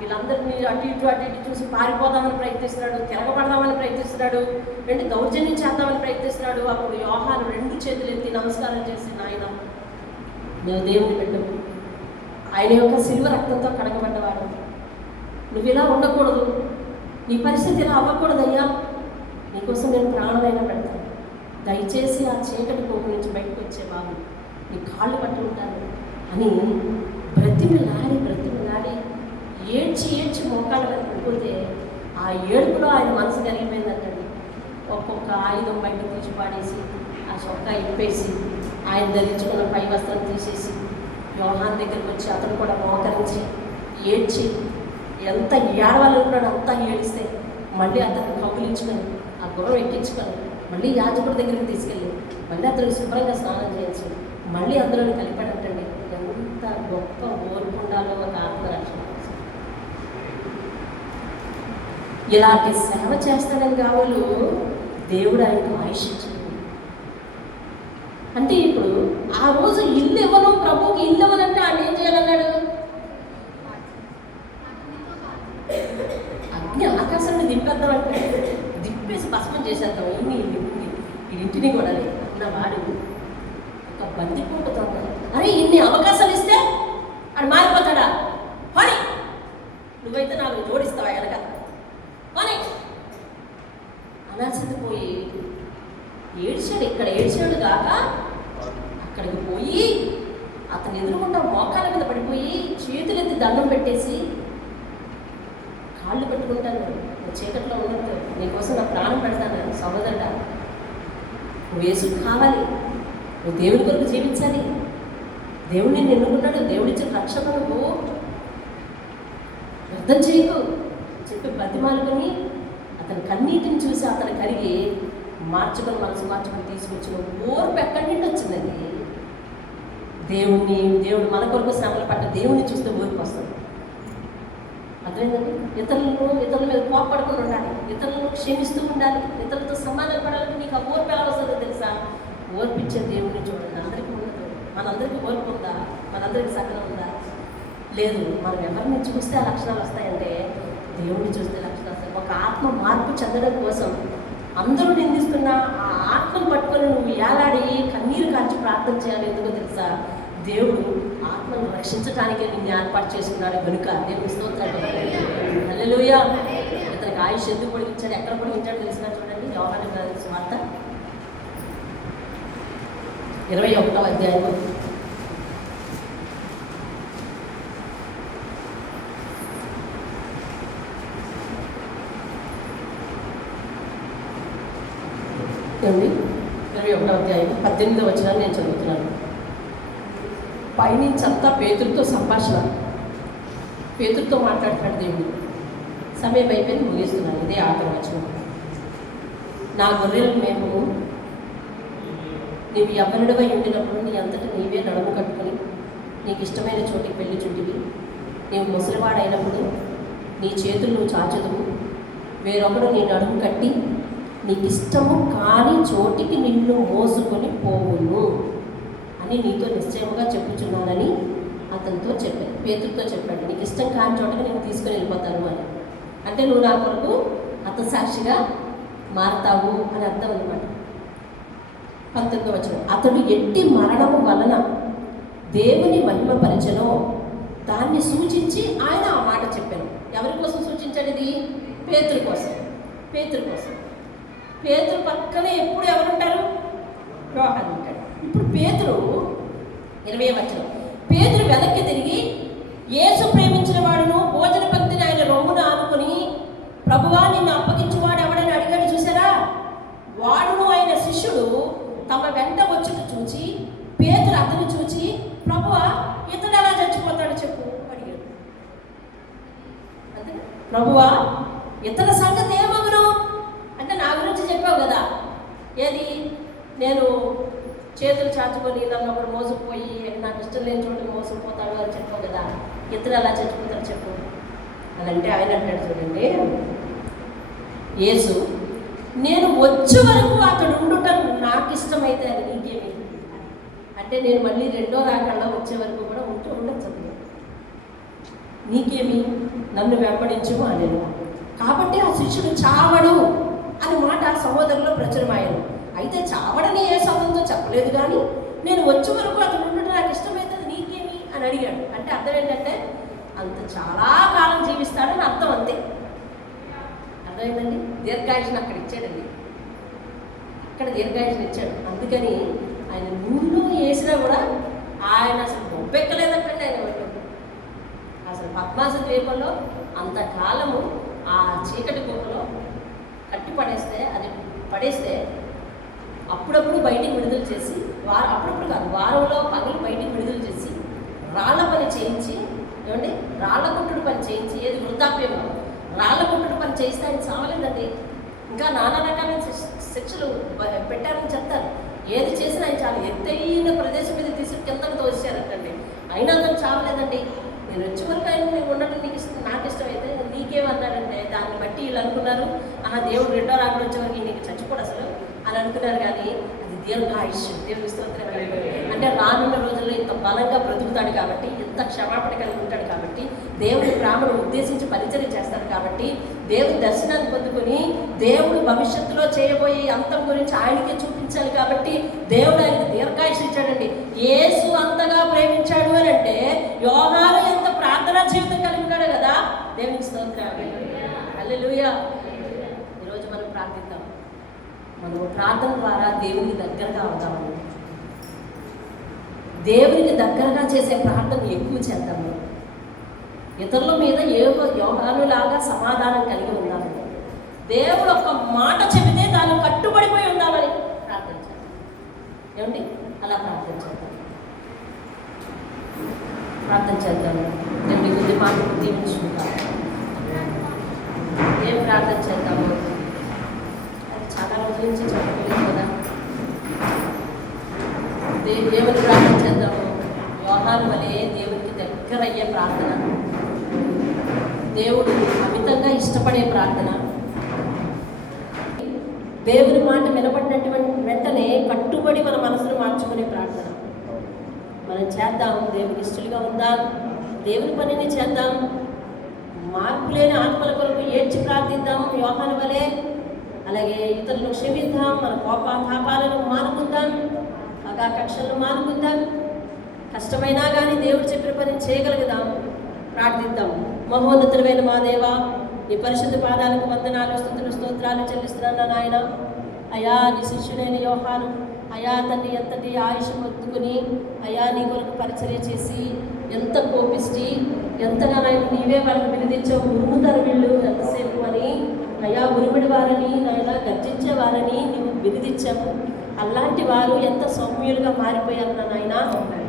వీళ్ళందరినీ అటు ఇటు చూసి పారిపోదామని ప్రయత్నిస్తున్నాడు, తిరగబడదామని ప్రయత్నిస్తున్నాడు, దౌర్జన్యం చేద్దామని ప్రయత్నిస్తున్నాడు. అప్పుడు యోహాను 2 చేతులు ఎత్తి నమస్కారం చేసి, నాయన నువ్వు దేవుని బిడ్డవు, ఆయన యొక్క సిలువ రక్తంతో కడగబడ్డవాడు, నువ్వు ఇలా ఉండకూడదు, నీ పరిస్థితి ఇలా అవ్వకూడదయ్యా, నీకోసం నేను ప్రాణమైనా పెడతాను, దయచేసి ఆ చీకటి కోపు నుంచి బయటకు వచ్చే బాబు నీ కాళ్ళు పట్టుకుంటాను అని బ్రతిమిలాడి ఏడ్చి మోకాళ్ళ మీద పడిపోతే ఆ ఏడుపులో ఆయన మనసు కలిగిపోయిందంటండి. ఒక్కొక్క ఆయుధం బయట తీసి పాడేసి ఆ చొక్కా ఇప్పేసి ఆయన ధరించుకున్న పై వస్త్రం తీసేసి యోహాన్ దగ్గరికి వచ్చి అతను కూడా మోకరించి ఏడ్చి ఎంత ఏడవాలి ఉన్నాడు అంతా ఏడిస్తే మళ్ళీ అతను కౌగులించుకొని ఆ గుర్రం ఎక్కించుకొని మళ్ళీ యాజకుడి దగ్గరికి తీసుకెళ్ళి మళ్ళీ అతనికి శుభ్రంగా స్నానం చేయించి మళ్ళీ అందులో కలిపాడంటండి. ఎంత గొప్ప ఓర్పుండాలో ఒక ఆత్మరక్షణ. ఇలాంటి సేవ చేస్తాడని కావాలి దేవుడు ఆయనకు ఆయుష్ ఇచ్చాడు. అంటే ఇప్పుడు ఆ రోజు ఇల్లు ఇవ్వను, ప్రభువుకి ఇల్లు ఇవ్వనంటే ఆయన ఏం చేయాలన్నాడు? అగ్ని ఆకాశాన్ని దింపేద్దామంటే దింపేసి భస్మం చేసేద్దాం ఇంటిని కూడా అన్న వాడు ఒక బందిపోటు దొంగ. అరే ఇన్ని అవకాశాలు ఇస్తే అది మారిపోతాడా? పని నువ్వైతే నాకు జోడిస్తావా వెనక పని అనాల్సింది పోయి ఏడ్చాడు. ఇక్కడ ఏడ్చాడు కాక అక్కడికి పోయి అతను ఎదురుకుండా మోకాళ్ళ మీద పడిపోయి చేతులెత్తి దండం పెట్టేసి కాళ్ళు పెట్టుకుంటాను, చీకట్లో ఉన్నట్టు నీకోసం నా ప్రాణం పెడతాను సహోదరుడా, నువ్వు యేసు కావాలి, నువ్వు దేవుడి కొరకు జీవించాలి, దేవుడిని ఎన్నుకున్నాడు, దేవుడిచ్చిన రక్షణ నువ్వు వ్యర్థం చేయకు చెప్పి బతిమాలుకొని అతని కన్నీటిని చూసి అతను కరిగి మనసు మార్చుకొని తీసుకొచ్చిన ఓర్పు ఎక్కడి నుండి వచ్చిందండి? దేవుడు మన కొరకు శ్రమలు పడ్డ దేవుడిని చూస్తే ఓర్పు వస్తుంది. అర్థమైందండి. ఇతరుల మీద కోపపడుకుని ఉండాలి, ఇతరులను క్షమిస్తూ ఉండాలి, ఇతరులతో సమాధాన పడాలంటే నీకు ఆ ఓర్పు ఎలా వస్తుందో తెలుసా? ఓర్పిచ్చే దేవుడిని చూడండి. అందరికీ ఉండదు. మనందరికీ ఓర్పు ఉందా? మనందరికీ సహనం ఉందా? లేదు. మనం ఎవరిని చూస్తే ఆ లక్షణాలు వస్తాయంటే దేవుడిని చూస్తే లక్షణాలు వస్తాయి. ఒక ఆత్మ మార్పు చెందడం కోసం అందరూ నిందిస్తున్న ఆ ఆత్మను పట్టుకొని నువ్వు ఏలాడి కన్నీరు కార్చి ప్రార్థన చేయాలి. ఎందుకో తెలుసా? దేవుడు ఆత్మను రక్షించడానికే నిన్ను ఏర్పాటు చేసుకున్నాడు కనుక దేవుని స్తోత్రాలు. హల్లెలూయా. ఇతనికి ఆయుష్ ఎందుకు పొడిగించాడు, ఎక్కడ పొడిగించాడు తెలిసినా చూడండి. యోహాను గారి సువార్త 21వ అధ్యాయం 21వ అధ్యాయం 18వ వచనాన్ని నేను చదువుతున్నాను. పైనుంచి అంతా పేతురుతో సంభాషణ. పేతురుతో మాట్లాడుతున్నాడు దేవుడు. సమయం అయిపోయింది, ముగిస్తున్నాను. ఇదే ఆఖరి వచనం. నా గొర్రెలు మేము నీవు యవ్వనుడివై ఉండినప్పుడు నీ అంతటా నీవే నడుము కట్టుకొని నీకు ఇష్టమైన చోటికి వెళ్ళి చుట్టివి. నీవు ముసలివాడైనప్పుడు నీ చేతులు నువ్వు చాచదువు, వేరొకడు నీ నడుము కట్టి నీకు ఇష్టము కాని చోటికి నిన్ను మోసుకొని పోవును అని నీతో నిశ్చయముగా చెప్పుచున్నానని అతనితో చెప్పాడు. పేతురుతో చెప్పాడు, నీకు ఇష్టం కాని చోటకి నేను తీసుకొని వెళ్ళిపోతాను అని. అంటే నువ్వు నా కొరకు హతసాక్షిగా మారతావు అని అర్థం అన్నమాట. 19వ వచనం. అతడు ఎట్టి మరణము వలన దేవుని మహిమపరచెనో దాన్ని సూచించి ఆయన ఆ మాట చెప్పాను. ఎవరి కోసం సూచించాడు ఇది? పేతురు కోసం. పేతురు కోసం. పేతురు పక్కనే ఎప్పుడు ఎవరుంటారు? యోహాను ఉంటాడు. ఇప్పుడు పేతురు 20వ వచనం. పేతురు వెనక్కి తిరిగి యేసు ప్రేమించిన వాడును భోజన పంక్తిని ఆయన రొమ్మున ఆనుకుని ప్రభువా నిన్ను అప్పగించువాడు ఎవడని అడిగాడు. చూసారా? వాడును ఆయన శిష్యుడు తమ వెంట వచ్చుట చూచి పేతురు అతను చూచి ప్రభువా ఇతడు ఎలా చచ్చిపోతాడు చెప్పు అడిగాడు. అంతే. ప్రభువా ఇతని సంగతి ఏమగును అంటే నా గురించి చెప్పావు కదా, ఏది నేను చేతులు చాచుకొని నన్ను ఒకడు మోసపోయి నాకు ఇష్టం లేని చోటు మోసపోతాడు అని చెప్పావు కదా, ఇతడు ఎలా చచ్చిపోతాడు చెప్పు అని అంటే ఆయన అంటాడు చూడండి, యేసు నేను వచ్చే వరకు అతడు ఉండుట నాకు ఇష్టమైతే అది నీకేమి అంటే నేను మళ్ళీ రెండో రాకుండా వచ్చే వరకు కూడా ఉండొచ్చు నీకేమి, నన్ను వెంబడించు అని. కాబట్టి ఆ శిష్యుడు చావడు అని మాట సహోదరులో ప్రచురమాయను. అయితే చావడని ఏ శబ్దంతో చెప్పలేదు, కానీ నేను వచ్చే వరకు అతను ఉండటం నాకు ఇష్టమైతే నీకేమి అని అడిగాడు. అంటే అర్థం ఏంటంటే అంత చాలా కాలం జీవిస్తాడని అర్థం. అంతే అర్థమైందండి. దీర్ఘాయుషను అక్కడ ఇచ్చాడండి, అక్కడ దీర్ఘాయుషను ఇచ్చాడు. అందుకని ఆయన నూనెలో వేసినా కూడా ఆయన అసలు బొబ్బెక్కలేదంటే ఆయన అసలు పద్మాస ద్వీపంలో అంతకాలము ఆ చీకటి గుహలో కట్టి పడేస్తే అప్పుడప్పుడు బయటికి విడుదల చేసి అప్పుడప్పుడు కాదు వారంలో పగలు బయటికి విడుదల చేసి రాళ్ల పని చేయించి, ఏమండి రాళ్ల కొట్టుడు పని చేయించి, ఏది వృద్ధాప్యంలో రాళ్ల కొట్టుడు పని చేస్తే ఆయన చావలేదండి. ఇంకా నానా రకాల శిక్షలు పెట్టారని చెప్తారు. ఏది చేసినా ఆయన చాలా ఎత్తైన ప్రదేశం మీద తీసుకు కిందకు తోసారంటండి, అయినా అతను చావలేదండి. నేను వచ్చే వరకు ఆయన నేను ఉండటం నీకు ఇష్టం, నాకు ఇష్టమైతే నీకేమన్నాడంటే దాన్ని బట్టి వీళ్ళు అనుకున్నారు, దేవుడు రెండో రాకుండా వచ్చే వరకు నీకు చచ్చిపోడు అసలు అని అనుకున్నారు. కానీ అది దీర్ఘాయుష్, దేవుని స్తోత్రం. అంటే రానున్న రోజుల్లో ఇంత బలంగా బ్రతుకుతాడు కాబట్టి, ఇంత క్షమాపణ కలిగి ఉంటాడు కాబట్టి, దేవుని ప్రేమను ఉద్దేశించి పరిచయం చేస్తాడు కాబట్టి, దేవుని దర్శనాన్ని పొందుకొని దేవుడు భవిష్యత్తులో చేయబోయే అంతం గురించి ఆయనకే చూపించాలి కాబట్టి దేవుడు ఆయనకు దీర్ఘాయుష్ ఇచ్చాడండి. యేసు అంతగా ప్రేమించాడు అని అంటే యోహాను ఎంత ప్రార్థనా జీవితం కలిగి ఉన్నాడు కదా. దేవునికి స్తోత్రం. హల్లెలూయా. ఈరోజు మనం ప్రార్థిద్దాం. మనం ప్రార్థన ద్వారా దేవునికి దగ్గరగా అవుతాము. దేవునికి దగ్గరగా చేసే ప్రార్థన ఎక్కువ చేద్దాము. ఇతరుల మీద యోహానులాగా సమాధానం కలిగి ఉండాలని, దేవుడు ఒక మాట చెబితే దాన్ని కట్టుబడిపోయి ఉండాలని ప్రార్థించాలి. ఏమండి అలా ప్రార్థన చేద్దాము. నేను కొద్ది మాట దీవించుకుంటాను. ఏం ప్రార్థన చేద్దాము? అది చాలా రోజుల నుంచి చెప్పలేదు కదా. దేవుని ప్రార్థన చేద్దాము. యోహాను వలె దేవునికి దగ్గర అయ్యే ప్రార్థన. దేవుడు అమితంగా ఇష్టపడే ప్రార్థన. దేవుని మాట వినబడినటువంటి వెంటనే కట్టుబడి మన మనసును మార్చుకునే ప్రార్థన. మనం చేద్దాం, దేవునికి ఇష్టలుగా ఉందాం, దేవుని పనిని చేద్దాం, మార్పు లేని ఆత్మల కొరకు ఏడ్చి ప్రార్థిద్దాం యోహాను వలె. అలాగే ఇతరులను క్షమిద్దాం, మన పాపాలను మానుకుందాం, కక్షలను మానుకుందాం. కష్టమైనా కానీ దేవుడు చెప్పిన పని చేయగలుగుదాం, ప్రార్థిద్దాం. మహోన్నతుడైన మా దేవా, నీ పరిశుద్ధ పాదాలకు వందనాలు, స్తుతులు, స్తోత్రాలు చెల్లిస్తున్నాను నాయన. అయా నీ శిష్యుడైన యోహాను అయా తండ్రి ఎంతటి ఆయుష్ మొత్తుకుని అయా నీ కొరకు పరిచర్య చేసి ఎంత కోపిష్టి, ఎంతగా నాయన నీవే వాళ్ళకి వినిదించావు. ఉరుముతారు వీళ్ళు ఎంతసేపు అని అయా, ఉరుముడి వారని నాయన గర్జించే వారని నువ్వు వినిదించావు. అలాంటి వారు ఎంత సౌమ్యులుగా మారిపోయారు నాయన.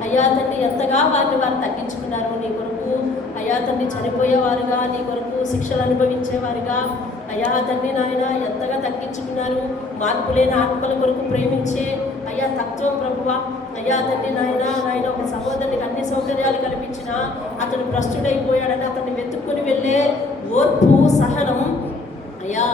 అయ్యా తండ్రి ఎంతగా వారిని వారు తగ్గించుకున్నారు నీ కొరకు. అయ్యా తండ్రి చనిపోయేవారుగా, నీ కొరకు శిక్షలు అనుభవించేవారుగా అయ్యా తండ్రి నాయన ఎంతగా తగ్గించుకున్నారు. మార్పు లేని ఆత్మల కొరకు ప్రేమించే అయ్యా తత్వం ప్రభువ. అయ్యా తండ్రి నాయన ఒక సహోదరునికి అన్ని సౌకర్యాలు కల్పించిన అతను భ్రష్టుడైపోయాడని అతన్ని వెతుక్కుని వెళ్ళే ఓర్పు, సహనం అయ్యా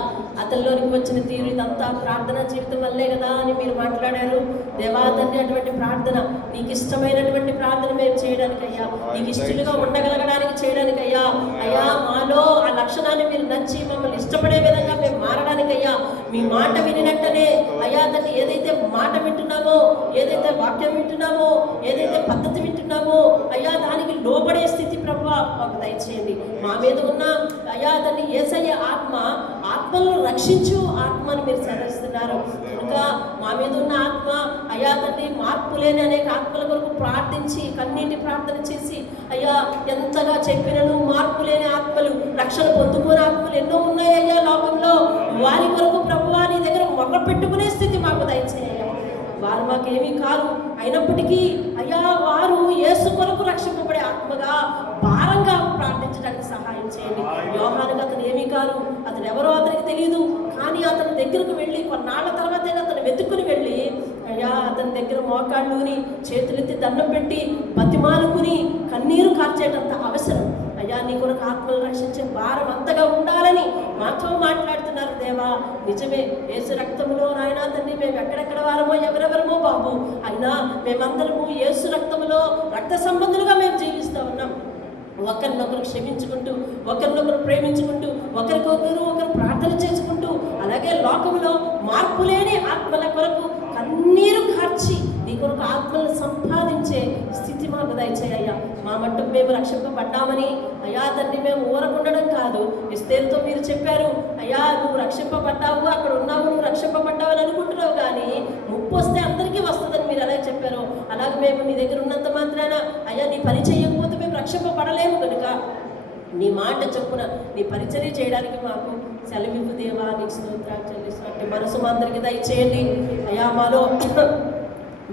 అతనిలోనికి వచ్చిన తీరు ఇదంతా ప్రార్థన జీవితం వల్లే కదా అని మీరు మాట్లాడారు. దేవా తండ్రి అటువంటి ప్రార్థన, నీకు ఇష్టమైనటువంటి ప్రార్థన మేము చేయడానికి అయ్యా, నీకు ఇష్టలుగా ఉండగలగడానికి చేయడానికి అయ్యా. అయ్యా మాలో ఆ లక్షణాన్ని మీరు నచ్చి మమ్మల్ని ఇష్టపడే విధంగా మేము మారడానికి అయ్యా, మీ మాట వినినట్టనే అయ్యా తండ్రి ఏదైతే మాట వింటున్నామో, ఏదైతే వాక్యం వింటున్నామో, ఏదైతే పద్ధతి వింటున్నామో అయ్యా దానికి లోబడే స్థితి ప్రభువా మాకు దయచేయండి. మా మీద ఉన్న అయ్యా తండ్రి యేసయ్య ఆత్మలను రక్షించు ఆత్మను మీరు సెలవిస్తున్నారు కనుక మా మీద ఉన్న ఆత్మ అయ్యా తండ్రి మార్పు లేని అనేక ఆత్మల కొరకు ప్రార్థించి కన్నీటి ప్రార్థన చేసి అయ్యా ఎంతగా చెప్పినను మార్పు లేని ఆత్మలు, రక్షణ పొందుకునే ఆత్మలు ఎన్నో ఉన్నాయి అయ్యా లోకంలో. వారి కొరకు ప్రభువా నీ దగ్గర మొక్క పెట్టుకునే స్థితి మాకు దయచేయ్యా. వారు మాకేమీ కాదు, అయినప్పటికీ అయ్యా వారు యేసు కొరకు రక్షింపబడే ఆత్మగా భారంగా ప్రార్థించడానికి సహాయం చేయండి. యోహానుకు అతను ఏమీ కాదు, అతను ఎవరో అతనికి తెలియదు, కానీ అతని దగ్గరకు వెళ్ళి కొన్నాళ్ళ తర్వాత అతను వెతుక్కుని వెళ్ళి అయ్యా అతని దగ్గర మోకాళ్ళుని చేతులెత్తి దండం పెట్టి బతిమాలుకుని కన్నీరు కార్చేటంత అవసరం అయ్యా. నీ కొరకు ఆత్మలు రక్షించే భారం అంతగా ఉండాలని మాతో మాట్లాడుతున్నారు దేవా. నిజమే, యేసు రక్తములో నాయన తండ్రి మేము ఎక్కడెక్కడ వారమో ఎవరెవరమో బాబు, అయినా మేమందరము యేసు రక్తములో రక్త సంబంధులుగా మేము జీవిస్తూ ఉన్నాం. ఒకరినొకరు క్షమించుకుంటూ, ఒకరినొకరు ప్రేమించుకుంటూ, ఒకరికొకరు ప్రార్థన చేసుకుంటూ, అలాగే లోకంలో మార్పు లేని ఆత్మల కొరకు కన్నీరు కార్చి నీ కొరకు ఆత్మలను సంపాదించే స్థితి మాకు దయచేయ్యా. మా మట్టుకు మేము రక్షింపబడ్డామని అయ్యా తండ్రి మేము ఊరకుండడం కాదు. ఎస్తేరుతో మీరు చెప్పారు అయ్యా నువ్వు రక్షింపబడ్డావు, అక్కడ ఉన్నావు, నువ్వు రక్షింపబడ్డావు అని అనుకుంటున్నావు, కానీ ముప్పు వస్తే అందరికీ వస్తుందని మీరు ఎలా చెప్పారో అలాగే మేము నీ దగ్గర ఉన్నంత మాత్రాన అయ్యా నీ పని చేయకపోతే మేము రక్షింపబడలేము కనుక నీ మాట చొప్పున నీ పరిచర్య చేయడానికి మాకు సెలవింపు దేవా. నీకు స్తోత్రాలు చెల్లిస్తున్నట్టు మనసు మా అందరికీ దయచేయండి అయ్యా. మాలో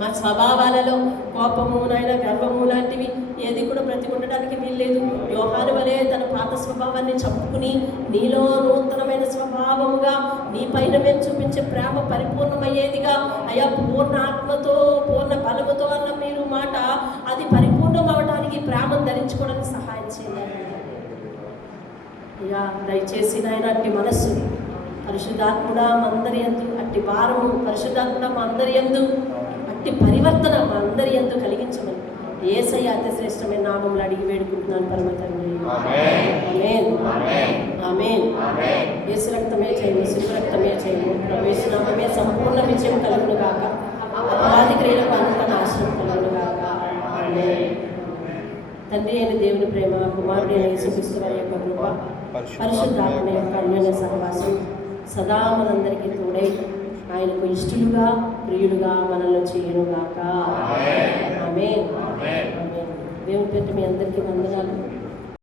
మా స్వభావాలలో కోపము నాయన గర్వము లాంటివి ఏది కూడా బ్రతికి ఉండడానికి వీల్లేదు. యోహాను వలె తన పాత స్వభావాన్ని చంపుకుని నీలో నూతనమైన స్వభావముగా నీ పైన మేము చూపించే ప్రేమ పరిపూర్ణమయ్యేదిగా అయ్యా, పూర్ణ ఆత్మతో పూర్ణ బలముతో అన్న మీరు మాట అది పరిపూర్ణం అవడానికి ప్రేమను ధరించుకోవడానికి సహాయం చేయాలి అయ్యా. దయచేసి నాయన అట్టి మనస్సు పరిశుద్ధాత్ముడా మా అందరి యందు, అట్టి భారము పరిశుద్ధాత్ముడా మా అందరి యందు, అట్టి పరివర్తన మా అందరి యందు కలిగించమని యేసయ్య అతి శ్రేష్టమైన నామములో అడిగి వేడుకుంటున్నాను పరమ తండ్రి. ఆమేన్ ఆమేన్. యేసు రక్తమే చేయము, శిశు రక్తమే చేయము, యేసు నామమే సంపూర్ణ విజయం కలుగును గాక, అపవాది క్రియలకు అంత నాశనం కలుగును గాక. ఆమేన్. తండ్రి అయిన దేవుని ప్రేమ, కుమారుడు అయిన యేసుక్రీస్తు వారి యొక్క కృప, పరిశుద్ధాత్మ యొక్క అన్యోన్య సహవాసం సదా మనందరికీ తోడై ఆయనకు ఇష్టలుగా ప్రియులుగా మనల్ని చేయనుగాక. ఆమేన్. దేవుని పేరిట మీ అందరికీ వందనాలు.